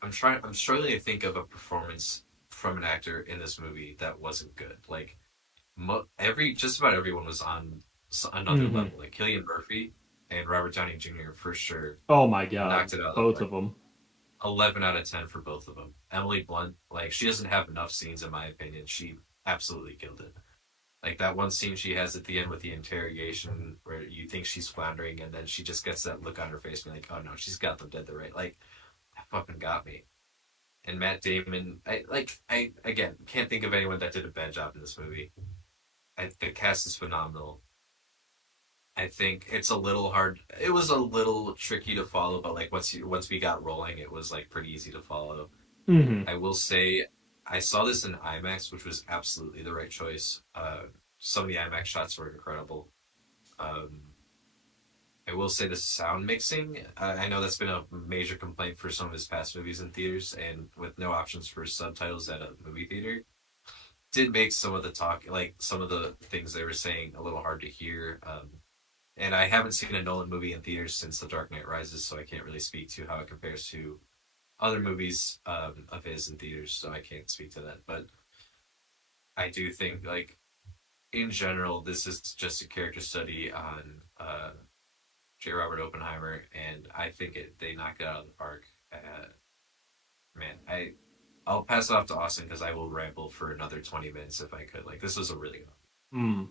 I'm struggling to think of a performance from an actor in this movie that wasn't good. Like every just about everyone was on another Mm-hmm. level. Like Killian Murphy. and Robert Downey Jr. for sure Oh my god, knocked it out of the both park. of them. 11 out of 10 for both of them. Emily Blunt, like, she doesn't have enough scenes, in my opinion. She absolutely killed it. Like, that one scene she has at the end with the interrogation where you think she's floundering, and then she just gets that look on her face, and like, oh no, she's got them dead the right. Like, that fucking got me. And Matt Damon, I again can't think of anyone that did a bad job in this movie. The cast is phenomenal. I think it's a little hard. It was a little tricky to follow, but like once we got rolling, it was like pretty easy to follow. Hmm. I will say, I saw this in IMAX, which was absolutely the right choice. Some of the IMAX shots were incredible. Um, I will say the sound mixing. I know that's been a major complaint for some of his past movies in theaters, and with no options for subtitles at a movie theater, did make some of the talk, like some of the things they were saying, a little hard to hear. And I haven't seen a Nolan movie in theaters since The Dark Knight Rises, so I can't really speak to how it compares to other movies of his in theaters. So I can't speak to that. But I do think, like, in general, this is just a character study on J. Robert Oppenheimer, and I think they knocked it out of the park. Man, I'll pass it off to Austin because I will ramble for another 20 minutes if I could. Like, this was a really good Mm.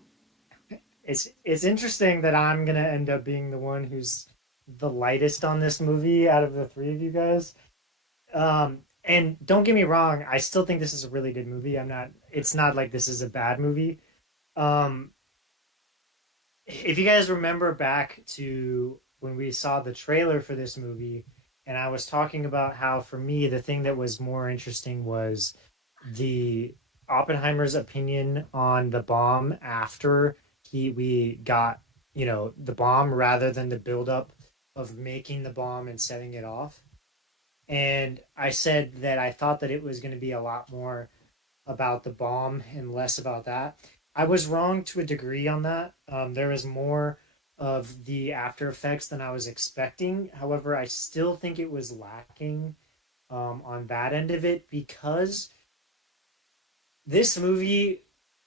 It's interesting that I'm gonna end up being the one who's the lightest on this movie out of the three of you guys. And don't get me wrong, I still think this is a really good movie. I'm not. It's not like this is a bad movie. Um, if you guys remember back to when we saw the trailer for this movie, and I was talking about how for me the thing that was more interesting was the Oppenheimer's opinion on the bomb after we got the bomb rather than the buildup of making the bomb and setting it off. And I said that I thought that it was going to be a lot more about the bomb and less about that. I was wrong to a degree on that. There was more of the after effects than I was expecting. However, I still think it was lacking on that end of it because this movie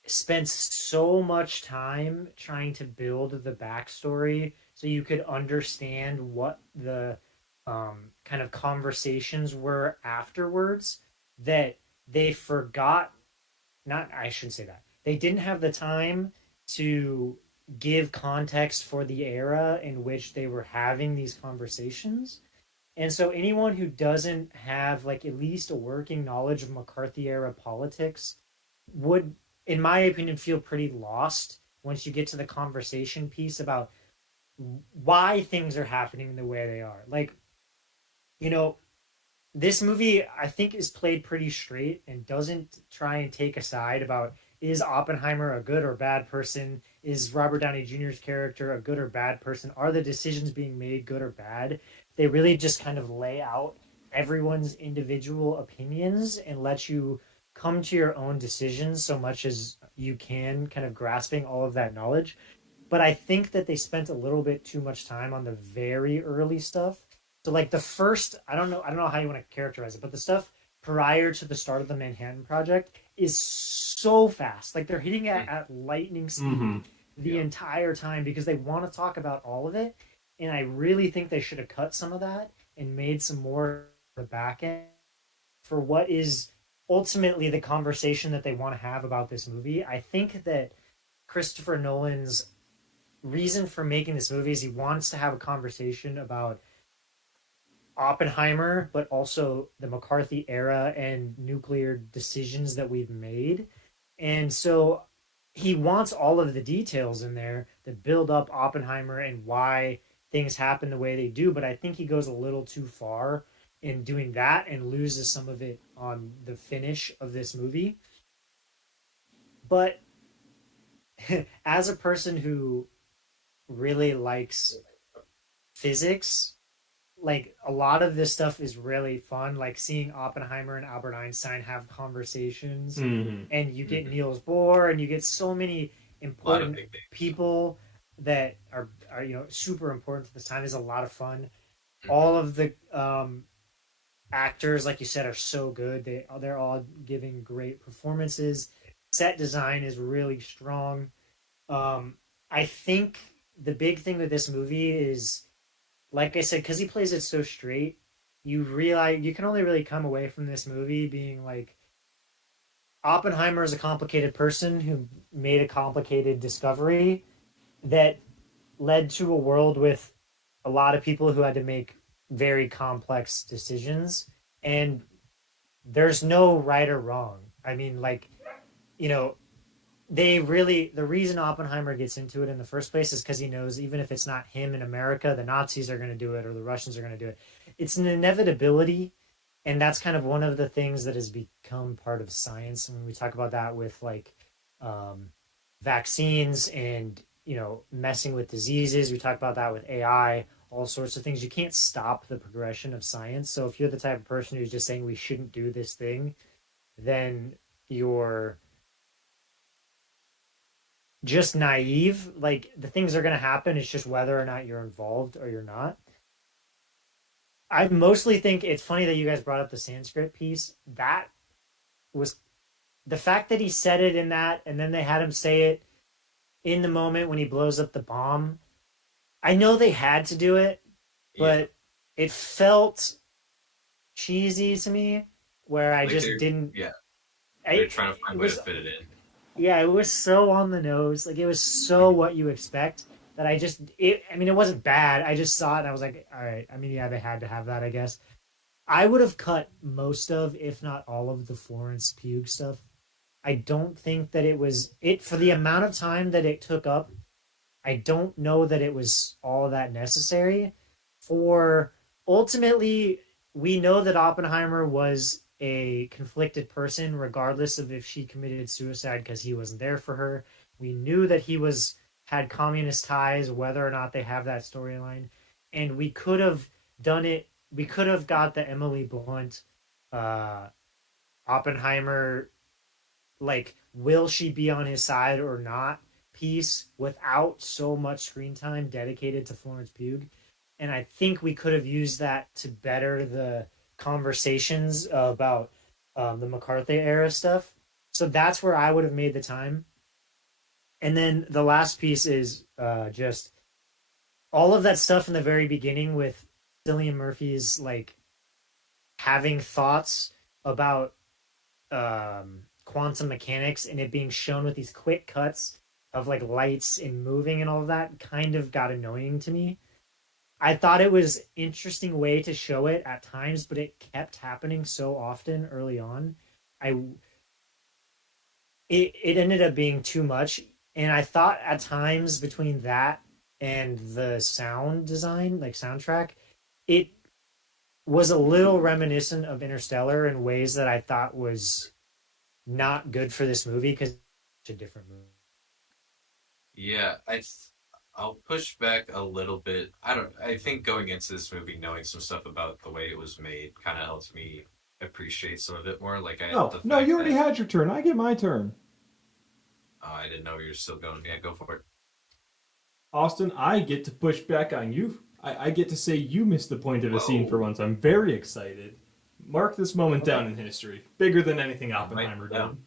spent so much time trying to build the backstory so you could understand what the kind of conversations were afterwards that they forgot not I shouldn't say that. They didn't have the time to give context for the era in which they were having these conversations. And so anyone who doesn't have like at least a working knowledge of McCarthy era politics would in my opinion feel pretty lost once you get to the conversation piece about why things are happening the way they are. Like, you know, this movie I think is played pretty straight and doesn't try and take a side about is Oppenheimer a good or bad person? Is Robert Downey Jr.'s character a good or bad person? Are the decisions being made good or bad? They really just kind of lay out everyone's individual opinions and let you come to your own decisions so much as you can, kind of grasping all of that knowledge. But I think that they spent a little bit too much time on the very early stuff. So like the first, I don't know how you want to characterize it, but the stuff prior to the start of the Manhattan Project is so fast. Like they're hitting it one. at lightning Hmm. speed the Yeah. entire time because they want to talk about all of it. And I really think they should have cut some of that and made some more the back end for what is ultimately the conversation that they want to have about this movie. I think that Christopher Nolan's reason for making this movie is he wants to have a conversation about Oppenheimer, but also the McCarthy era and nuclear decisions that we've made. And so he wants all of the details in there that build up Oppenheimer and why things happen the way they do. But I think he goes a little too far in doing that and loses some of it on the finish of this movie. But as a person who really likes physics, like a lot of this stuff is really fun. Like seeing Oppenheimer and Albert Einstein have conversations, Hmm. and you get Mm-hmm. Niels Bohr, and you get so many A lot of important big names. people that are super important to this time. Is a lot of fun. Mm-hmm. All of the actors, like you said, are so good. They're all giving great performances. Set design is really strong. Um, I think the big thing with this movie is, like I said, because he plays it so straight, you realize you can only really come away from this movie being like, Oppenheimer is a complicated person who made a complicated discovery that led to a world with a lot of people who had to make very complex decisions. And there's no right or wrong. I mean, like, you know, the reason Oppenheimer gets into it in the first place is because he knows even if it's not him in America, the Nazis are going to do it or the Russians are going to do it. It's an inevitability, and that's kind of one of the things that has become part of science. And when we talk about that with like um, vaccines and messing with diseases, we talk about that with AI, all sorts of things. You can't stop the progression of science. So if you're the type of person who's just saying we shouldn't do this thing, then you're just naive. Like the things are going to happen. It's just whether or not you're involved or you're not. I mostly think it's funny that you guys brought up the Sanskrit piece. That was the fact that he said it in that, and then they had him say it in the moment when he blows up the bomb. I know they had to do it, Yeah, but it felt cheesy to me where I like just didn't. yeah, they're I trying to it find a way to was fit it in. Yeah, it was so on the nose. Like it was so what you expect that I mean it wasn't bad. I just saw it and I was like, all right. I mean, yeah, they had to have that, I guess. I would have cut most of, if not all of the Florence Pugh stuff. I don't think that it was it for the amount of time that it took up. I don't know that it was all that necessary. For ultimately, we know that Oppenheimer was a conflicted person, regardless of if she committed suicide because he wasn't there for her. We knew that he was had communist ties, whether or not they have that storyline, and we could have done it. We could have got the Emily Blunt, uh, Oppenheimer, like, will she be on his side or not piece without so much screen time dedicated to Florence Pugh. And I think we could have used that to better the conversations about the McCarthy era stuff. So that's where I would have made the time. And then the last piece is just all of that stuff in the very beginning with Cillian Murphy's like having thoughts about quantum mechanics and it being shown with these quick cuts of like lights and moving and all of that kind of got annoying to me. I thought it was interesting way to show it at times, but it kept happening so often early on. I it ended up being too much, and I thought at times between that and the sound design, like soundtrack, it was a little reminiscent of Interstellar in ways that I thought was not good for this movie because it's a different movie. Yeah, I'll push back a little bit. I don't. I think going into this movie, knowing some stuff about the way it was made, kind of helps me appreciate some of it more. Like No, the no, you fact already that had your turn. I get my turn. I didn't know you were still going. Yeah, go for it. Austin, I get to push back on you. I get to say you missed the point of a scene for Whoa. once. I'm very excited. Mark this moment down Okay. in history. Bigger than anything I'm writing Oppenheimer it did. down.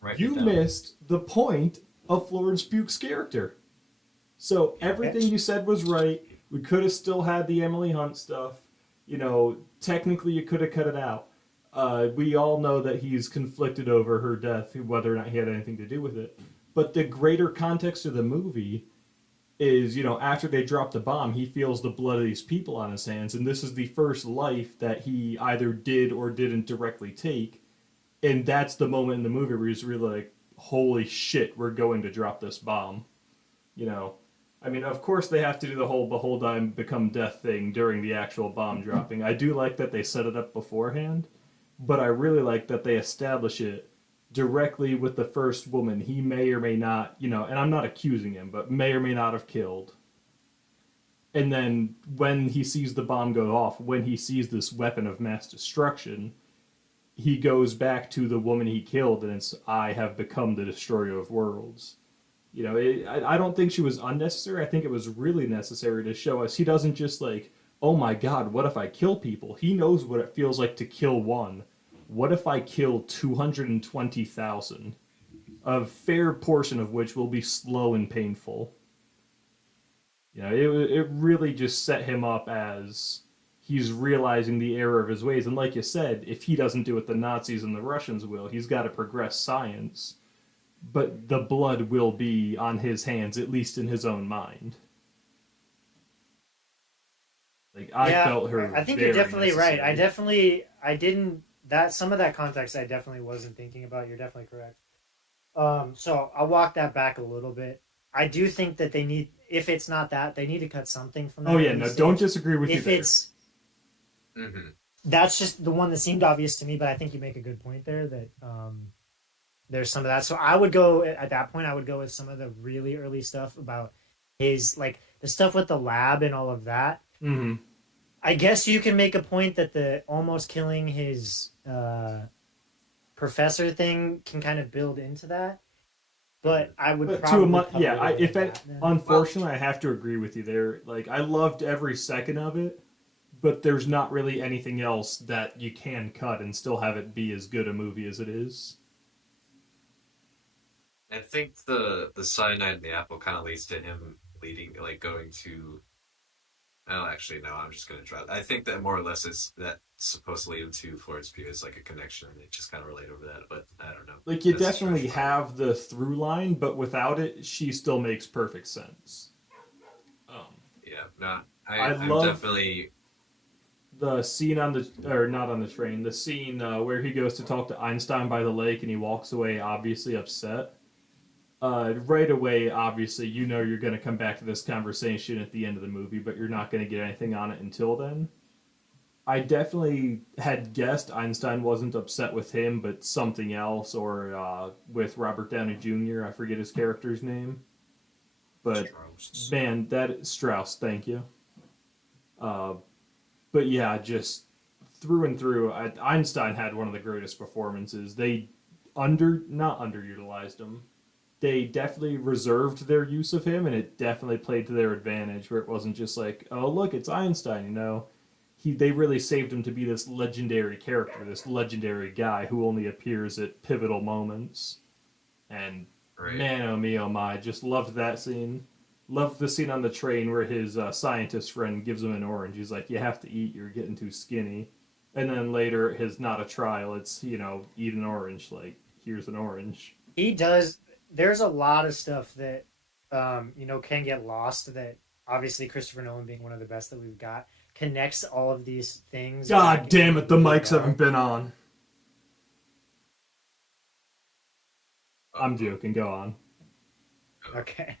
Writing it You down. missed the point of Florence Pugh's character. So Okay. everything you said was right. We could have still had the Emily Hunt stuff. Technically you could have cut it out. We all know that he's conflicted over her death, whether or not he had anything to do with it. But the greater context of the movie is, after they drop the bomb, he feels the blood of these people on his hands, and this is the first life that he either did or didn't directly take. And that's the moment in the movie where he's really like, holy shit, we're going to drop this bomb. You know, I mean, of course they have to do the whole behold I become death thing during the actual bomb dropping. I do like that they set it up beforehand, but I really like that they establish it directly with the first woman he may or may not, and I'm not accusing him, but may or may not have killed. And then when he sees the bomb go off, when he sees this weapon of mass destruction, he goes back to the woman he killed and it's, I have become the destroyer of worlds. I don't think she was unnecessary. I think it was really necessary to show us he doesn't just like, oh my god, what if I kill people? He knows what it feels like to kill one. What if I kill 220,000? A fair portion of which will be slow and painful. You know, it really just set him up as he's realizing the error of his ways. And like you said, if he doesn't do what the Nazis and the Russians will, he's got to progress science. But the blood will be on his hands, at least in his own mind. Like I Yeah, felt her I think you're very definitely right. necessary. I didn't that some of that context I definitely wasn't thinking about. You're definitely correct. So I'll walk that back a little bit. I do think that they need, if it's not that, they need to cut something from Oh that yeah, early no, don't stage. disagree with you If there. it's Hmm. That's just the one that seemed obvious to me, but I think you make a good point there that there's some of that. So I would go at that point. I would go with some of the really early stuff about his like the stuff with the lab and all of that. Mm-hmm. I guess you can make a point that the almost killing his professor thing can kind of build into that, but I would But to a probably month, cut a yeah. little bit If of it, that then. Well, unfortunately, I have to agree with you there. Like I loved every second of it, but there's not really anything else that you can cut and still have it be as good a movie as it is. I think the cyanide in the apple kind of leads to him leading, like going to. Oh, actually, no. I'm just gonna drop. I think that more or less is that supposed to lead him to Florence Pugh as like a connection, and they just kind of relate over that. But I don't know. Like you That's a definitely stretch for me. have the through line, but without it, she still makes perfect sense. Um, Yeah, no, I I'm love definitely. the scene on the or not on the train, the scene where he goes to talk to Einstein by the lake and he walks away obviously upset. Right away, obviously, you know you're going to come back to this conversation at the end of the movie, but you're not going to get anything on it until then. I definitely had guessed Einstein wasn't upset with him, but something else, or with Robert Downey Jr. I forget his character's name, but Strauss. man, that Strauss, thank you. Uh, but yeah, just through and through, Einstein had one of the greatest performances. They not underutilized him. They definitely reserved their use of him, and it definitely played to their advantage. Where it wasn't just like, oh look, it's Einstein. They really saved him to be this legendary character, this legendary guy who only appears at pivotal moments. And Right. man, oh me, oh my, just loved that scene. Loved the scene on the train where his scientist friend gives him an orange. He's like, "You have to eat. You're getting too skinny." And then later, his not a trial. It's eat an orange. Like here's an orange. He does. There's a lot of stuff that can get lost. That obviously Christopher Nolan being one of the best that we've got connects all of these things God back damn it, in the really mics haven't well. been on. I'm Uh-oh. joking. Go on. Oh, Okay.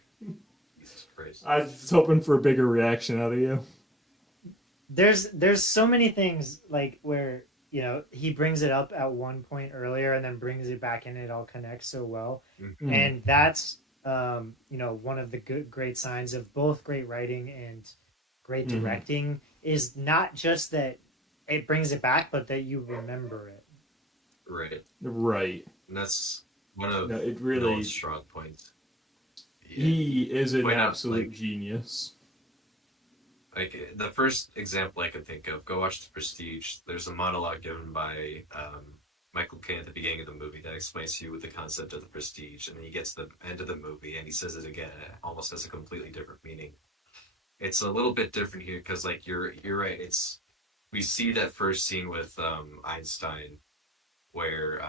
Jesus Christ. I was hoping for a bigger reaction out of you. There's so many things like where he brings it up at one point earlier and then brings it back in. It all connects so well, Mm-hmm. Mm. and that's one of the great signs of both great writing and great Mm-hmm. directing is not just that it brings it back, but that you remember it. Right. Right. And that's one No, of it Nolan's really. strong points. Yeah, He is an point out absolute genius. like the first example I could think of. Go watch The Prestige. There's a monologue given by Michael Caine at the beginning of the movie that explains to you the concept of the prestige, and then you get to the end of the movie and he says it again. And it almost has a completely different meaning. It's a little bit different here because like you're right. It's we see that first scene with Einstein where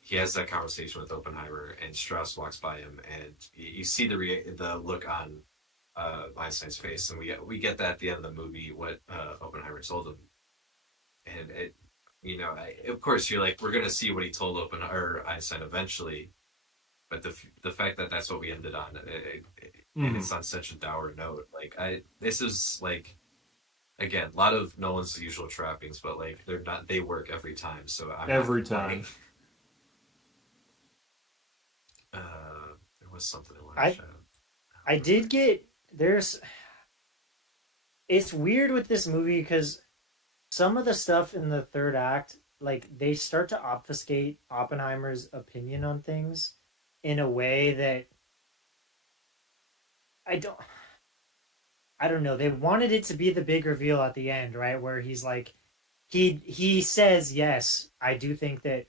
he has that conversation with Oppenheimer, and Strauss walks by him, and you see the look on Einstein's face, and we get that at the end of the movie what Oppenheimer told him, and of course you're like we're gonna see what he told Einstein eventually, but the fact that that's what we ended on, and Mm-hmm. it's on such a dour note, like I this is like again a lot of Nolan's usual trappings, but like they work every time, so I'm not Every complaining. time. There was something I wanted to I shout out. I did get there's it's weird with this movie because some of the stuff in the third act, like they start to obfuscate Oppenheimer's opinion on things in a way that I don't I don't know. They wanted it to be the big reveal at the end, right? Where he's like he says, "Yes, I do think that,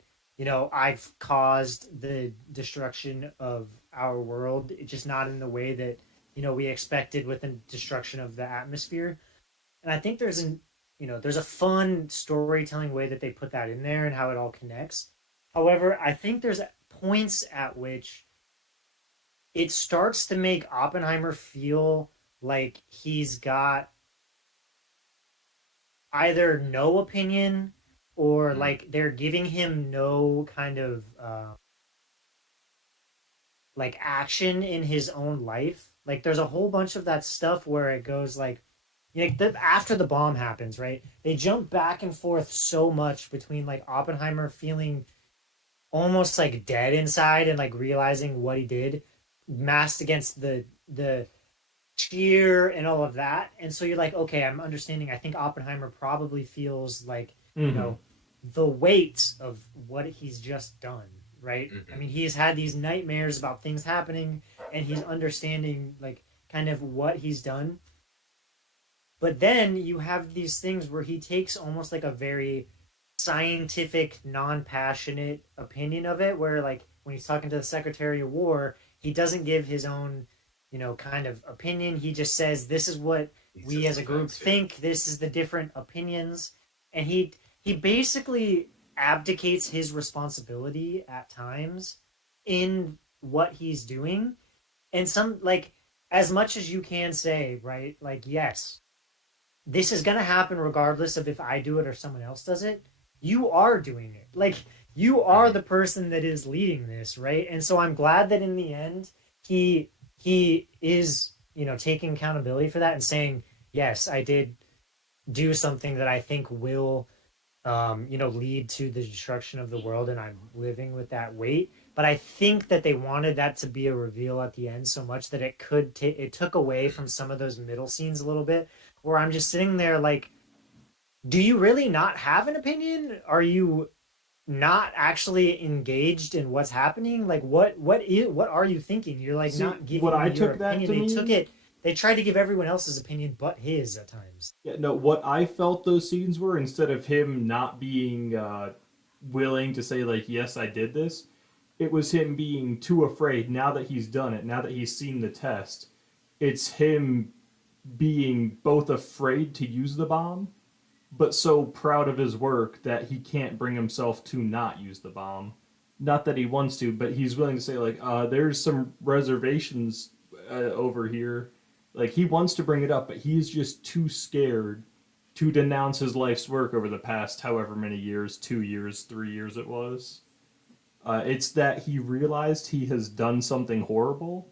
I've caused the destruction of our world, just not in the way that we expected with the destruction of the atmosphere. And I think there's a fun storytelling way that they put that in there and how it all connects. However, I think there's points at which it starts to make Oppenheimer feel like he's got either no opinion or Mm, like they're giving him no kind of like action in his own life. Like there's a whole bunch of that stuff where it goes like, after the bomb happens, right? They jump back and forth so much between like Oppenheimer feeling almost like dead inside and like realizing what he did, masked against the cheer and all of that. And so you're like, okay, I'm understanding. I think Oppenheimer probably feels like, Mm-hmm. the weight of what he's just done, right? I mm-hmm. mean, he's had these nightmares about things happening and he's understanding like kind of what he's done. But then you have these things where he takes almost like a very scientific, non-passionate opinion of it, where like when he's talking to the Secretary of War, he doesn't give his own, kind of opinion. He just says, "This is what These we are as the a group facts, yeah. think. This is the different opinions," and he basically abdicates his responsibility at times in what he's doing. And some like as much as you can say, right? Like, yes, this is going to happen regardless of if I do it or someone else does it. You are doing it. Like, you are Mm-hmm. the person that is leading this, right? And so I'm glad that in the end he is, taking accountability for that and saying, "Yes, I did do something that I think will lead to the destruction of the world, and I'm living with that weight." But I think that they wanted that to be a reveal at the end so much that it took away from some of those middle scenes a little bit, where I'm just sitting there like, do you really not have an opinion? Are you not actually engaged in what's happening? Like what are you thinking? You're like See, not what giving me I your took that opinion. to mean, They tried to give everyone else's opinion but his at times. yeah, no, what I felt those scenes were, instead of him not being willing to say, like, yes, I did this, it was him being too afraid now that he's done it, now that he's seen the test. It's him being both afraid to use the bomb, but so proud of his work that he can't bring himself to not use the bomb. Not that he wants to, but he's willing to say, like, there's some reservations over here. Like, he wants to bring it up, but he's just too scared to denounce his life's work over the past however many years, 2 years, 3 years it was. It's that he realized he has done something horrible,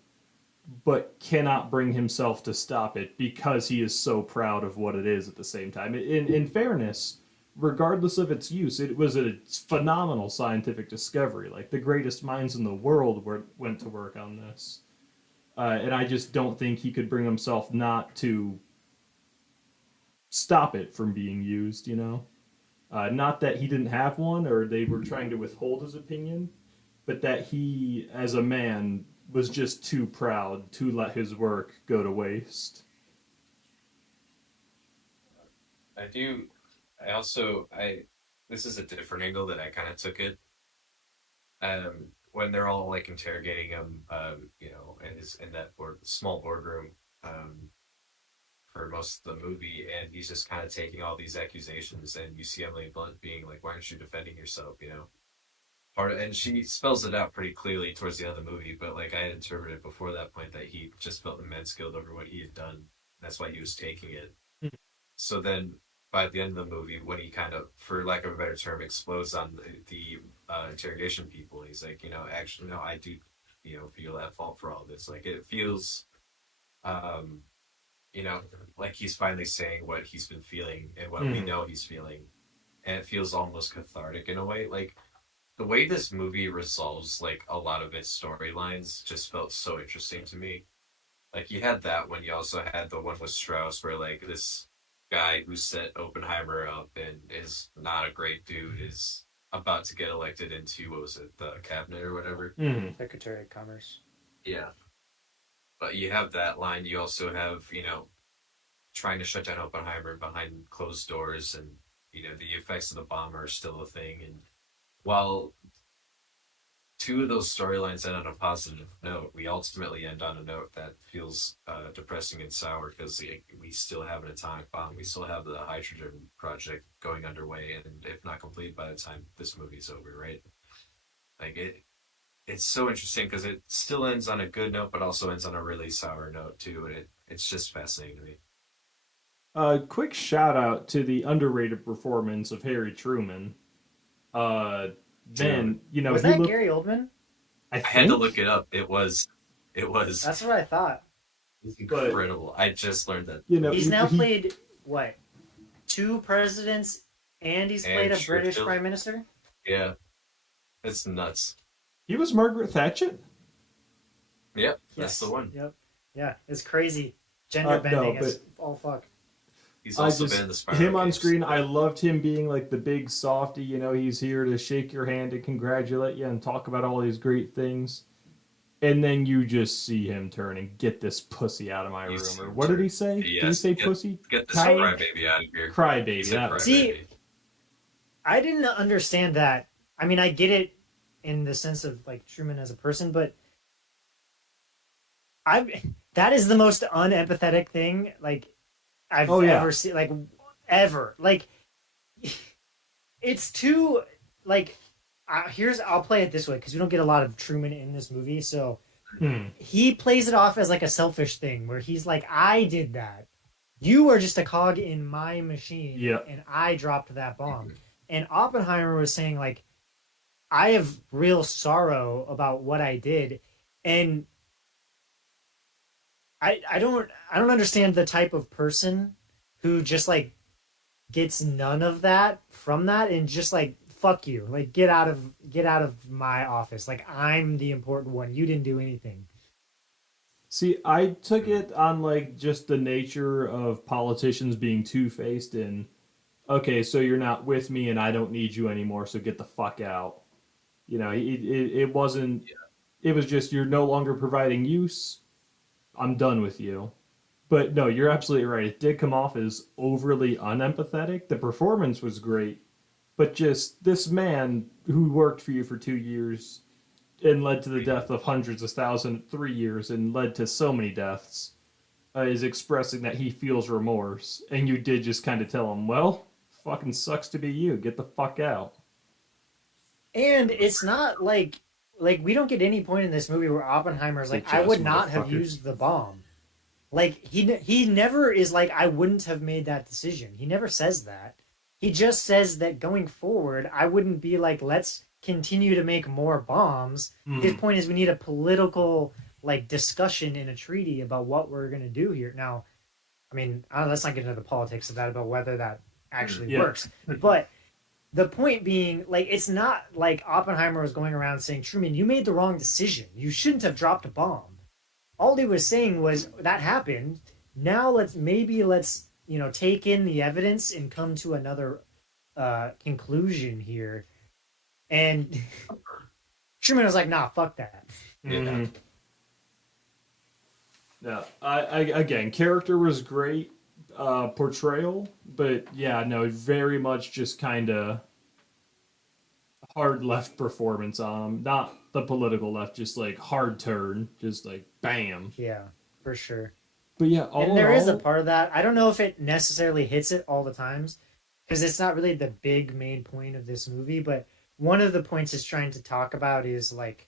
but cannot bring himself to stop it because he is so proud of what it is at the same time. In fairness, regardless of its use, it was a phenomenal scientific discovery. Like, the greatest minds in the world went to work on this. And I just don't think he could bring himself not to stop it from being used, you know? Not that he didn't have one or they were trying to withhold his opinion, but that he, as a man, was just too proud to let his work go to waste. I do. I also I This is a different angle that I kind of took it. When they're all like interrogating him, in that small boardroom, for most of the movie, and he's just kind of taking all these accusations, and you see Emily Blunt being like, "Why aren't you defending yourself?" And she spells it out pretty clearly towards the end of the movie. But like I had interpreted before that point that he just felt immense guilt over what he had done. That's why he was taking it. So then by the end of the movie, when he kind of, for lack of a better term, explodes on the interrogation people, he's like, actually, no, I do, feel at fault for all this. Like it feels, um, you know, like he's finally saying what he's been feeling and what we Mm. know he's feeling, and it feels almost cathartic in a way. Like the way this movie resolves like a lot of its storylines just felt so interesting to me. Like you had that one, you also had the one with Strauss where like this guy who set Oppenheimer up and is not a great dude is about to get elected into, what was it, the cabinet or whatever. Mm. Secretary of Commerce. Yeah. But you have that line. You also have, trying to shut down Oppenheimer behind closed doors, and the effects of the bomb are still a thing. And while two of those storylines end on a positive note. We ultimately end on a note that feels depressing and sour because we still have an atomic bomb. We still have the hydrogen project going underway, and if not complete by the time this movie's over, right? Like it's so interesting because it still ends on a good note, but also ends on a really sour note too. And it's just fascinating to me. Quick shout out to the underrated performance of Harry Truman. Uh, Dude, man, you know Was he that looked. Gary Oldman? I I had to think, look it up. It was That's what I thought. but incredible. I just learned that you know He's he, now he played what? Two presidents, and he's played and a British Churchill. prime minister. Yeah, it's nuts. he was Margaret Thatcher. Yep, that's the Yes. one. Yep. Yeah, it's crazy. Gender No, bending but as all fuck. He's I also been in just the Spiral him on games. screen. I loved him being like the big softy. You know, he's here to shake your hand and congratulate you and talk about all these great things. And then you just see him turn and get this pussy out of my You room. see Or him what did he turn. say? Did he Yes, say pussy? get this I Cat? crybaby out of here. He Crybaby. said That was it. see. crybaby. I didn't understand that. I mean, I get it in the sense of like Truman as a person, but I that is the most unempathetic thing like I've Oh yeah. ever seen. Like ever. Like it's too like. Here's I'll play it this way because we don't get a lot of Truman in this movie, so Hmm. he plays it off as like a selfish thing where he's like, I did that. You are just a cog in my machine, Yeah. and I dropped that bomb. And Oppenheimer was saying, like, I have real sorrow about what I did. And I don't understand the type of person who just like gets none of that from that and just like fuck you. Like get out of my office. Like I'm the important one. You didn't do anything. See, I took Mm. it on like just the nature of politicians being two faced and okay, so you're not with me and I don't need you anymore, so get the fuck out. You know, it wasn't. It was just you're no longer providing use. I'm done with you. But no, you're absolutely right. It did come off as overly unempathetic. The performance was great, but just this man who worked for you for 2 years and led to the death of hundreds of thousands, 3 years, and led to so many deaths, is expressing that he feels remorse. And you did just kind of tell him, well, fucking sucks to be you. Get the fuck out. And it's not like we don't get any point in this movie where Oppenheimer's like, Bitch I ass would not have motherfucker. used the bomb. Like he never is like, I wouldn't have made that decision. He never says that. He just says that going forward, I wouldn't be like, let's continue to make more bombs. His Mm. point is we need a political like discussion in a treaty about what we're gonna do here. Now, I mean, let's not get into the politics of that about whether that actually Yeah. works. But the point being, like, it's not like Oppenheimer was going around saying, Truman, you made the wrong decision. You shouldn't have dropped a bomb. All he was saying was that happened. Now let's take in the evidence and come to another conclusion here. And Truman was like, nah, fuck that. Yeah. Mm. Yeah, I again, character was great, portrayal, but yeah, no, very much just kind of hard left performance on him. Not the political left, just like hard turn, just like bam. Yeah, for sure. But yeah, all And in there is a all, part of that. I don't know if it necessarily hits it all the times because it's not really the big main point of this movie. But one of the points it's trying to talk about is like,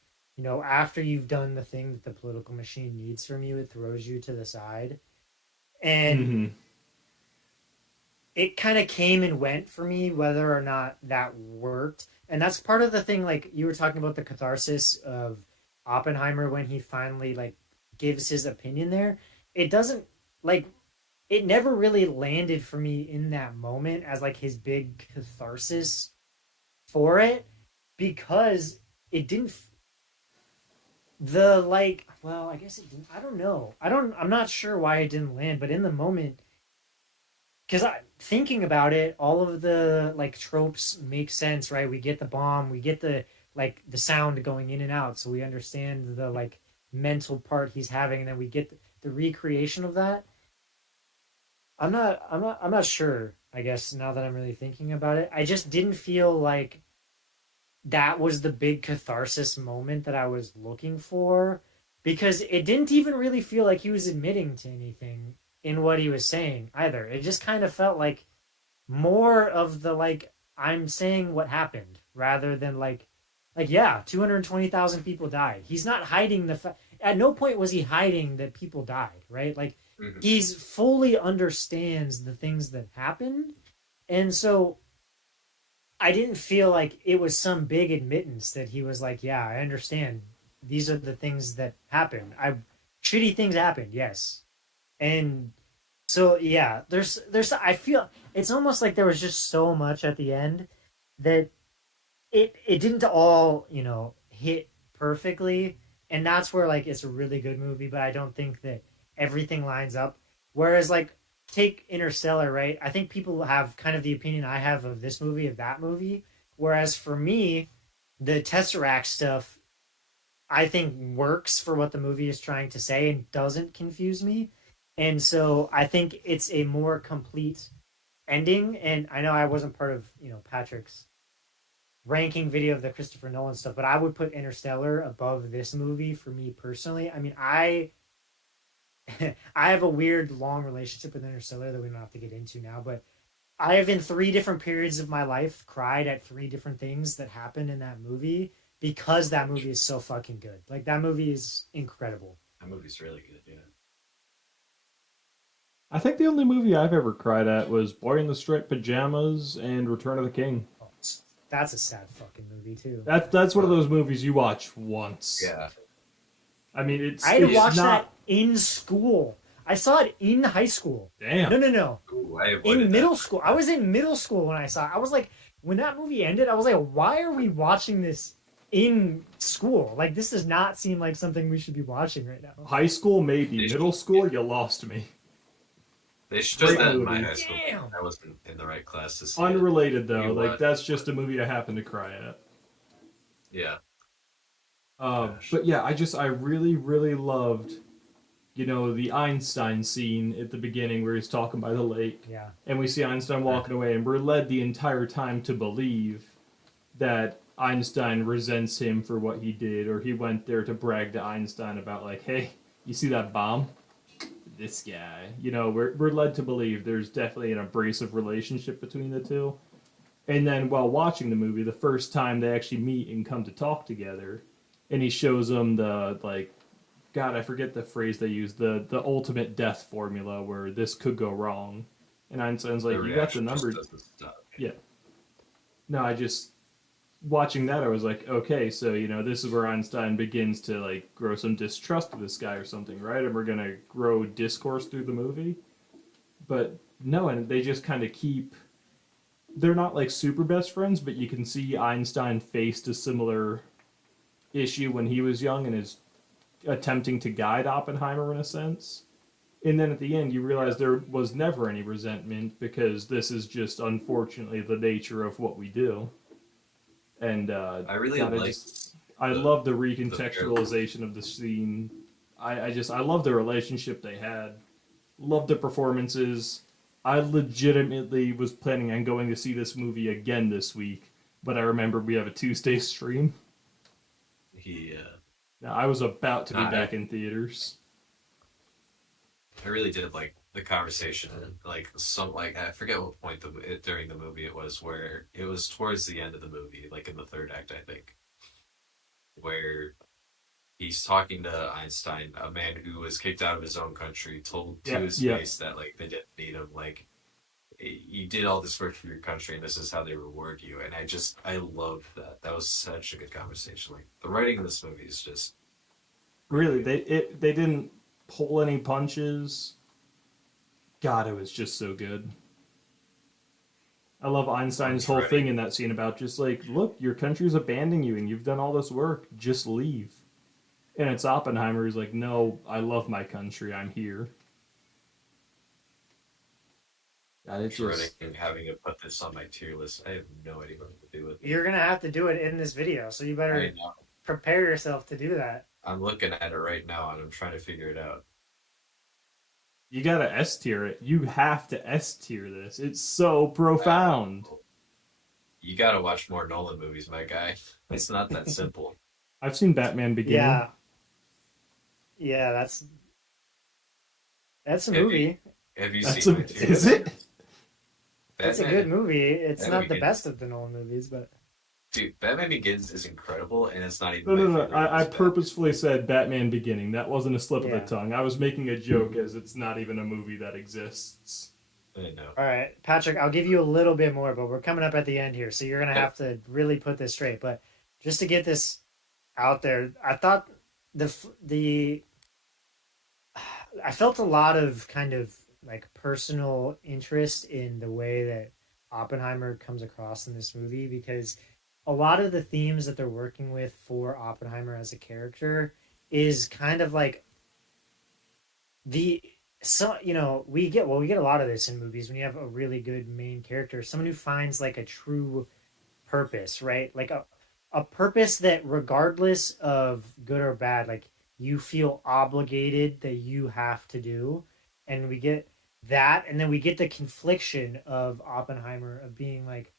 after you've done the thing that the political machine needs from you, it throws you to the side. And mm-hmm. it kind of came and went for me whether or not that worked. And that's part of the thing, like you were talking about the catharsis of Oppenheimer when he finally like gives his opinion there. It doesn't like it never really landed for me in that moment as like his big catharsis for it because it didn't the like well I guess it didn't I don't know I'm not sure why it didn't land but in the moment because I thinking about it all of the like tropes make sense, right? We get the bomb, we get the like the sound going in and out, so we understand the like mental part he's having, and then we get the recreation of that. I'm not sure. I guess now that I'm really thinking about it, I just didn't feel like that was the big catharsis moment that I was looking for because it didn't even really feel like he was admitting to anything in what he was saying either. It just kind of felt like more of the like I'm saying what happened rather than like yeah, 220,000 people died. He's not hiding the fact. At no point was he hiding that people died, right? Like Mhm. he's fully understands the things that happened. And so I didn't feel like it was some big admittance that he was like, yeah, I understand. These are the things that happened. I shitty things happened, yes. And so yeah, there's I feel it's almost like there was just so much at the end that it didn't all, hit perfectly. And that's where like it's a really good movie, but I don't think that everything lines up. Whereas like take Interstellar, right? I think people have kind of the opinion I have of this movie, of that movie. Whereas for me, the Tesseract stuff I think works for what the movie is trying to say and doesn't confuse me. And so I think it's a more complete ending. And I know I wasn't part of, Patrick's ranking video of the Christopher Nolan stuff, but I would put Interstellar above this movie for me personally. I mean, I I have a weird long relationship with Interstellar that we don't have to get into now, but I have in three different periods of my life cried at three different things that happened in that movie because that movie is so fucking good. Like that movie is incredible. That movie's really good. Yeah. I think the only movie I've ever cried at was Boy in the Striped Pajamas and Return of the King. Oh, that's a sad fucking movie too. That's one of Uh, those movies you watch once. yeah. I mean, I it's had to it's watch not. that in school. I saw it in high school. Damn. No, no, no. Ooh, I In avoided that. middle school. I was in middle school when I saw it. I was like, when that movie ended, I was like, why are we watching this in school? Like, this does not seem like something we should be watching right now. High school, maybe. They Middle should, school, you lost me. they showed Great that in my movie. high school. Damn. I wasn't in the right class to see it. Unrelated We though, like watched. that's just a movie I happen to cry at. Yeah. Gosh. But yeah, I really really loved, the Einstein scene at the beginning where he's talking by the lake, Yeah. and we see Einstein walking away, and we're led the entire time to believe that Einstein resents him for what he did, or he went there to brag to Einstein about like, hey, you see that bomb? This guy, we're led to believe there's definitely an abrasive relationship between the two. And then while watching the movie, the first time they actually meet and come to talk together, and he shows them the like, God, I forget the phrase they use, the ultimate death formula where this could go wrong, and Einstein's The like, you got the reaction just number. doesn't stop. Yeah. No, I just watching that, I was like, okay, so this is where Einstein begins to like grow some distrust of this guy or something, right? And we're gonna grow discourse through the movie, but no, and they just kind of keep. They're not like super best friends, but you can see Einstein faced a similar issue when he was young and is attempting to guide Oppenheimer in a sense. And then at the end, you realize there was never any resentment because this is just unfortunately the nature of what we do. And I really God, liked I the love the the parallel. recontextualization of the scene. I love the relationship they had. Love the performances. I legitimately was planning on going to see this movie again this week, but I remember we have a Tuesday stream. He Now, I was about to be I back in theaters. I really did like the conversation. Like some like I forget what point during the movie it was where it was towards the end of the movie, like in the third act, I think, where he's talking to Einstein, a man who was kicked out of his own country, told to Yeah, his yeah. face that like they didn't need him, like you did all this work for your country and this is how they reward you. And I loved that. That was such a good conversation. Like the writing in this movie is just really Really, good. they didn't pull any punches. God, it was just so good. I love Einstein's Punch whole thing ready. in that scene about just like, look, your country's abandoning you and you've done all this work. Just leave. And it's Oppenheimer who's like, no, I love my country. I'm here. God, it Dreading just having to put this on my tier list. I have no idea what to do with it. You're gonna have to do it in this video, so you I better know. prepare yourself to do that. I'm looking at it right now and I'm trying to figure it out. you gotta S tier it. You have to S tier this. It's so Uh, profound. You gotta watch more Nolan movies, my guy. It's not that simple. I've seen Batman Beginning. Yeah, yeah, that's a Have you movie. have you That's seen a, it too? is it? It's a good Batman movie. It's Batman not the Begins, best of the Nolan movies, but dude. Batman Begins is incredible, and it's not even No, my no, no. favorite of I his Batman. purposefully said Batman Beginning. That wasn't a slip of the yeah. tongue. I was making a joke as it's not even a movie that exists. I know. All right, Patrick, I'll give you a little bit more, but we're coming up at the end here, so you're gonna Okay. have to really put this straight. But just to get this out there, I thought the I felt a lot of kind of like personal interest in the way that Oppenheimer comes across in this movie because a lot of the themes that they're working with for Oppenheimer as a character is kind of like the so we get a lot of this in movies when you have a really good main character, someone who finds like a true purpose, right? Like a purpose that regardless of good or bad, like you feel obligated that you have to do. And we get that, and then we get the confliction of Oppenheimer of being like,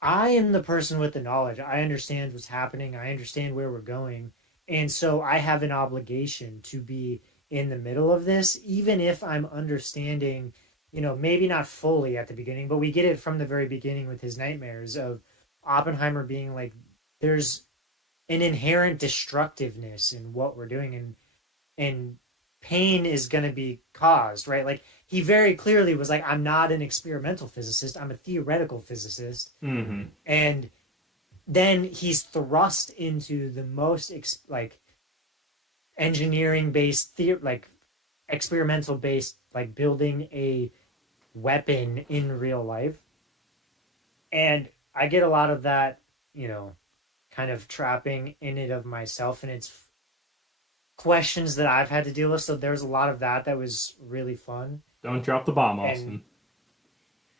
I am the person with the knowledge. I understand what's happening. I understand where we're going. And so I have an obligation to be in the middle of this, even if I'm understanding, maybe not fully at the beginning, but we get it from the very beginning with his nightmares of Oppenheimer being like, there's an inherent destructiveness in what we're doing. And pain is going to be caused, right? Like he very clearly was like, I'm not an experimental physicist, I'm a theoretical physicist. Mm-hmm. And then he's thrust into the most like engineering based like experimental based, like building a weapon in real life. And I get a lot of that, you know, kind of trapping in it of myself, and it's questions that I've had to deal with. So there's a lot of that was really fun. Don't drop the bomb, And Austin.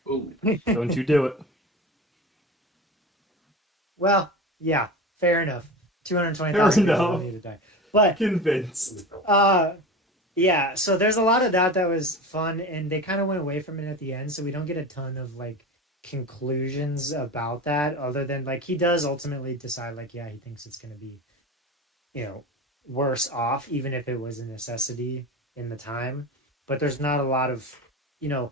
Ooh. Don't you do it. well, yeah, fair enough. Fair 220,000 people don't enough. need to die. But Convinced. uh yeah, so there's a lot of that was fun, and they kind of went away from it at the end, so we don't get a ton of like conclusions about that other than like he does ultimately decide like yeah, he thinks it's going to be, you know, worse off even if it was a necessity in the time. But there's not a lot of, you know,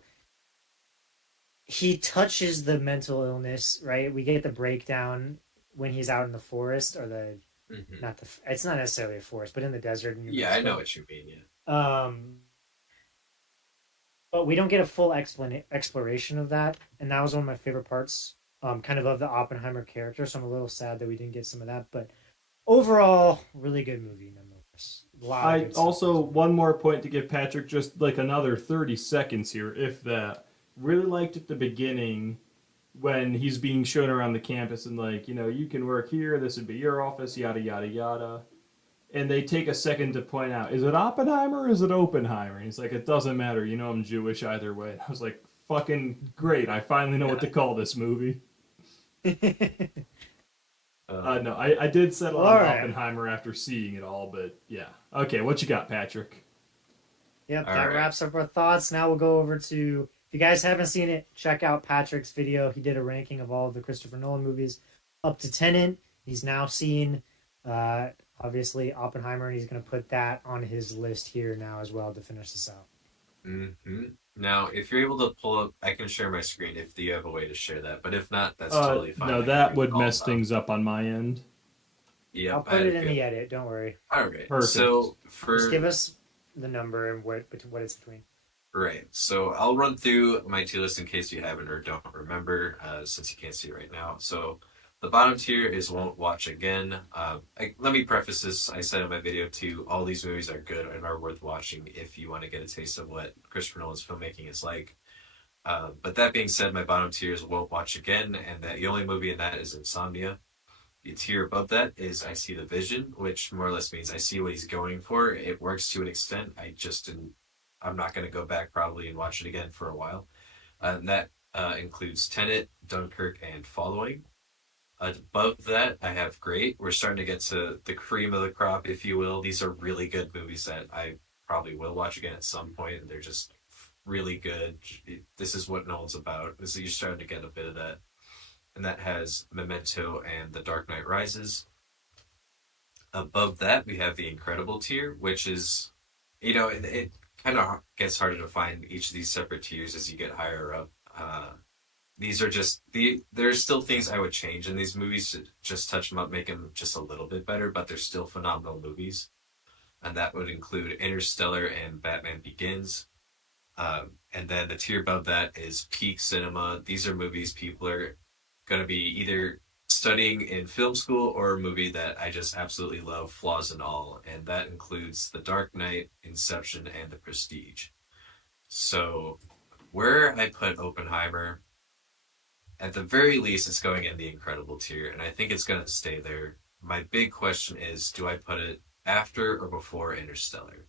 he touches the mental illness, right? We get the breakdown when he's out in the forest or the Hmm. not the it's not necessarily a forest, but in the desert in New Yeah, I know Mexico. what you mean. Yeah. Um, but we don't get a full exploration of that, and that was one of my favorite parts, kind of the Oppenheimer character. So I'm a little sad that we didn't get some of that, but overall, really good movie nonetheless. A lot of I good stuff in also, this movie. one more point to give Patrick, just like another 30 seconds here, if that. Really liked at the beginning when he's being shown around the campus and, like, you can work here, this would be your office, yada, yada, yada. And they take a second to point out, is it Oppenheimer or is it Oppenheimer? And he's like, it doesn't matter, I'm Jewish either way. I was like, fucking great, I finally know what to call this movie. Um, No, I did settle Well, on all right. Oppenheimer after seeing it all, but yeah. Okay, what you got, Patrick? Yep, all that right. wraps up our thoughts. Now we'll go over to, if you guys haven't seen it, check out Patrick's video. He did a ranking of all of the Christopher Nolan movies up to Tenet. He's now seen, uh, obviously, Oppenheimer, and he's going to put that on his list here now as well to finish this out. Hmm. Now, if you're able to pull up, I can share my screen if you have a way to share that. But if not, that's totally fine. No, I can that read it would all mess about. things up on my end. I'll Yep, I put had it a in feeling. the edit. Don't worry. All right. Perfect. So Just give for us the number and what it's between. right, so I'll run through my tier list in case you haven't or don't remember, since you can't see it right now. So the bottom tier is won't watch again. Let me preface this. I said in my video too, all these movies are good and are worth watching if you want to get a taste of what Christopher Nolan's filmmaking is like. But that being said, my bottom tier is won't watch again, and that the only movie in that is Insomnia. The tier above that is I see the vision, which more or less means I see what he's going for. It works to an extent. I just didn't. I'm not going to go back probably and watch it again for a while. And that includes Tenet, Dunkirk, and Following. Above that, I have Great. We're starting to get to the cream of the crop, if you will. These are really good movies that I probably will watch again at some point, and they're just really good. This is what Nolan's about. You're starting to get a bit of that. and that has Memento and The Dark Knight Rises. Above that, we have the Incredible tier, which is, it kind of gets harder to find each of these separate tiers as you get higher up. These are just there's still things I would change in these movies to just touch them up, make them just a little bit better, but they're still phenomenal movies. And that would include Interstellar and Batman Begins. And then the tier above that is peak cinema. These are movies people are going to be either studying in film school or a movie that I just absolutely love, flaws and all. And that includes The Dark Knight, Inception, and The Prestige. So, where I put Oppenheimer, at the very least, it's going in the incredible tier, and I think it's going to stay there. My big question is, do I put it after or before Interstellar?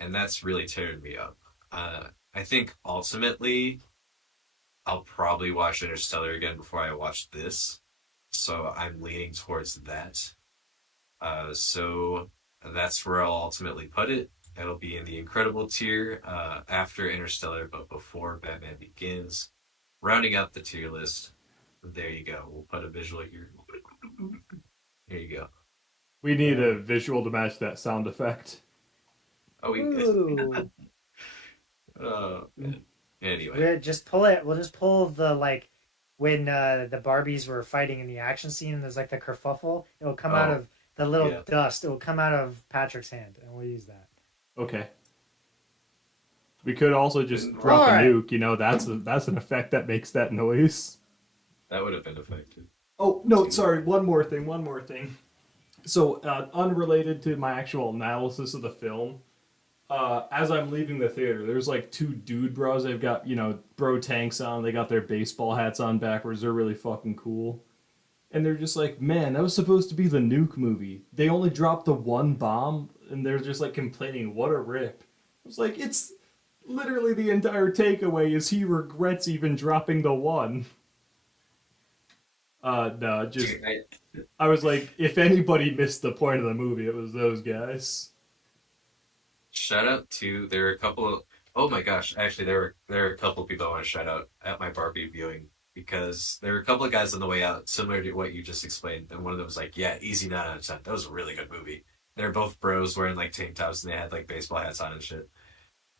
And that's really tearing me up. I think ultimately, I'll probably watch Interstellar again before I watch this, so I'm leaning towards that. So that's where I'll ultimately put it. It'll be in the incredible tier after Interstellar, but before Batman Begins. Rounding out the tier list. There you go. We'll put a visual here. Here you go. We need a visual to match that sound effect. Oh, we. Ooh. Oh, man. Anyway. We'll just pull it. We'll just pull the like when the Barbies were fighting in the action scene and there's like the kerfuffle. It will come out of the little yeah. dust. It will come out of Patrick's hand, and we'll use that. Okay. We could also just drop a Alright. nuke. You know, that's an effect that makes that noise. That would have been effective. Oh no, sorry. One more thing. So, unrelated to my actual analysis of the film, as I'm leaving the theater, there's like two dude bros. They've got, bro tanks on. They got their baseball hats on backwards. They're really fucking cool. And they're just like, man, that was supposed to be the nuke movie. They only dropped the one bomb, and they're just like complaining, what a rip. I was like, it's literally the entire takeaway is he regrets even dropping the one. No, just Dude, I was like, if anybody missed the point of the movie, it was those guys. shout out to there are a couple of oh my gosh, actually there are a couple of people I want to shout out at my Barbie viewing because there were a couple of guys on the way out, similar to what you just explained, and one of them was like, yeah, easy 9 out of 10. That was a really good movie. They're both bros wearing like tank tops and they had like baseball hats on and shit.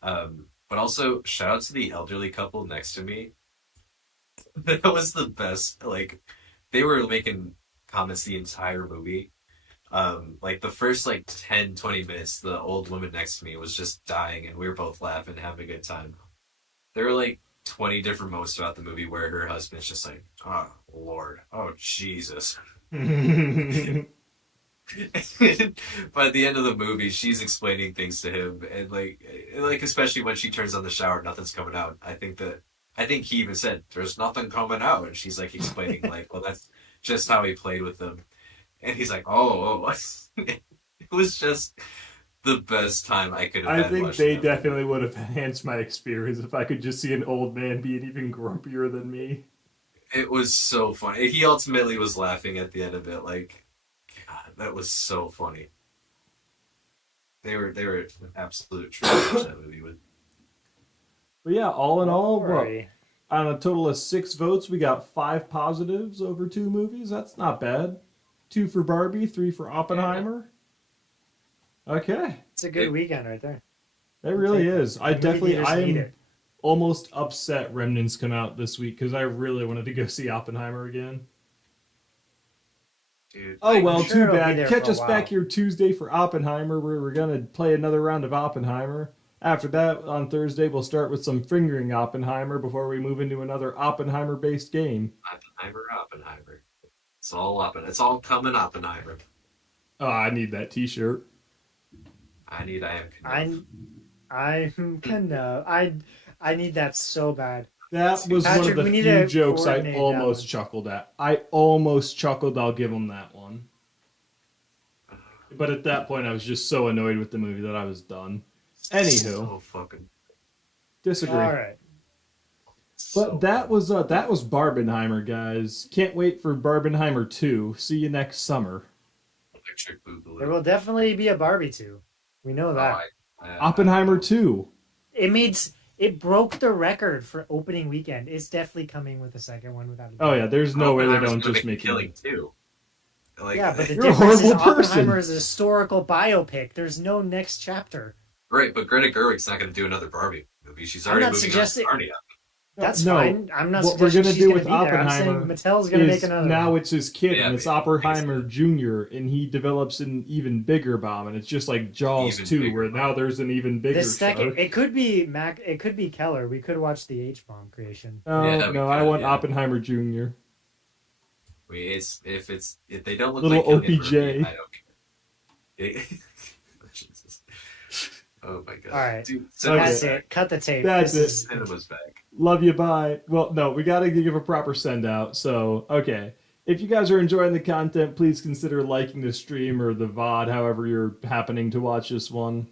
But also shout out to the elderly couple next to me. That was the best. Like they were making comments the entire movie. Like the first like 10, 20 minutes, the old woman next to me was just dying and we were both laughing, having a good time. There were like 20 different moments throughout the movie where her husband's just like, oh Lord, oh Jesus. By the end of the movie, she's explaining things to him, and like especially when she turns on the shower, nothing's coming out. I think he even said, "There's nothing coming out," and she's like explaining, like, "Well, that's just how he played with them," and he's like, "Oh." It was just the best time I could have I had think watching they that movie. definitely would have enhanced my experience if I could just see an old man being even grumpier than me. It was so funny. He ultimately was laughing at the end of it, like, God, that was so funny. They were an absolute treat to watch that movie with. But yeah, all in all, what, Alrighty. on a total of 6 votes, we got 5 positives over 2 movies. That's not bad. 2 for Barbie, 3 for Oppenheimer. Okay, It's a good It, weekend right there. that We'll really take it. is. The movie theaters I need am it. almost upset Remnants come out this week because I really wanted to go see Oppenheimer again. dude, Oh like, well, sure too it'll be bad. there Catch for a us back while. here Tuesday for Oppenheimer, where we're gonna play another round of Oppenheimer. After that, on Thursday, we'll start with some fingering Oppenheimer before we move into another Oppenheimer-based game. Oppenheimer. It's all coming Oppenheimer. Oh, I need that T-shirt. I am Knuff. I I'm gonna I need that so bad. That was one of Patrick, the we need few to jokes I coordinate that almost one. chuckled at. I almost chuckled. I'll give him that one. But at that point, I was just so annoyed with the movie that I was done. Anywho, So fucking disagree. All right. But so that funny. was Barbenheimer, guys. Can't wait for Barbenheimer 2. See you next summer. Electric There Boogaloo. will definitely be a Barbie too. We know Oh, that. I don't Oppenheimer know. 2. It made It broke the record for opening weekend. It's definitely coming with a second one without a Oh doubt. yeah, there's no way they Oppenheimer's don't gonna just make a make killing it. too. Like, Yeah, but the You're a difference is horrible person. Oppenheimer is a historical biopic. There's no next chapter. right, but Greta Gerwig's not going to do another Barbie movie. She's I'm already not moving on to suggesting Narnia. that's No, fine. I'm not what we're suggesting gonna she's do going to with be there. I'm saying Oppenheimer Mattel's going to make is another now one. it's his kid Yeah, and it's but Oppenheimer basically. Jr. and he develops an even bigger bomb and it's just like Jaws Even 2 bigger where now bomb. there's an even bigger The second, shark. it could be Mac. It could be Keller. We could watch the H bomb creation. No, Yeah, we no, I could, want yeah. Oppenheimer Jr. If they don't look Little like Killian OPJ. Murphy, I don't care. Jesus. Oh my god. All right, Dude, that's cinema's Okay. back. it. Cut the tape. That's This it. is Cinema's back. Love you, bye. Well, no, we got to give a proper send out. So, okay. If you guys are enjoying the content, please consider liking the stream or the VOD, however you're happening to watch this one.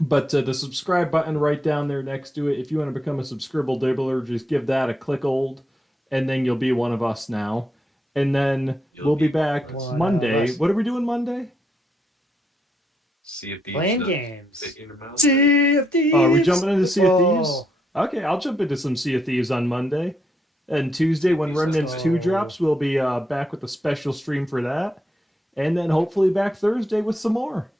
But the subscribe button right down there next to it, if you want to become a subscribable dibbler, just give that a click old, and then you'll be one of us now. And then You'll we'll be be one of back us. Monday. What are we doing Monday? See if these playing nuts games. fit in your mouth. Sea of Thieves. Oh, are we jumping into Sea of Thieves? Oh. Okay, I'll jump into some Sea of Thieves on Monday. And Tuesday, when Thieves, Remnants let's 2 go. drops, we'll be back with a special stream for that. And then hopefully back Thursday with some more.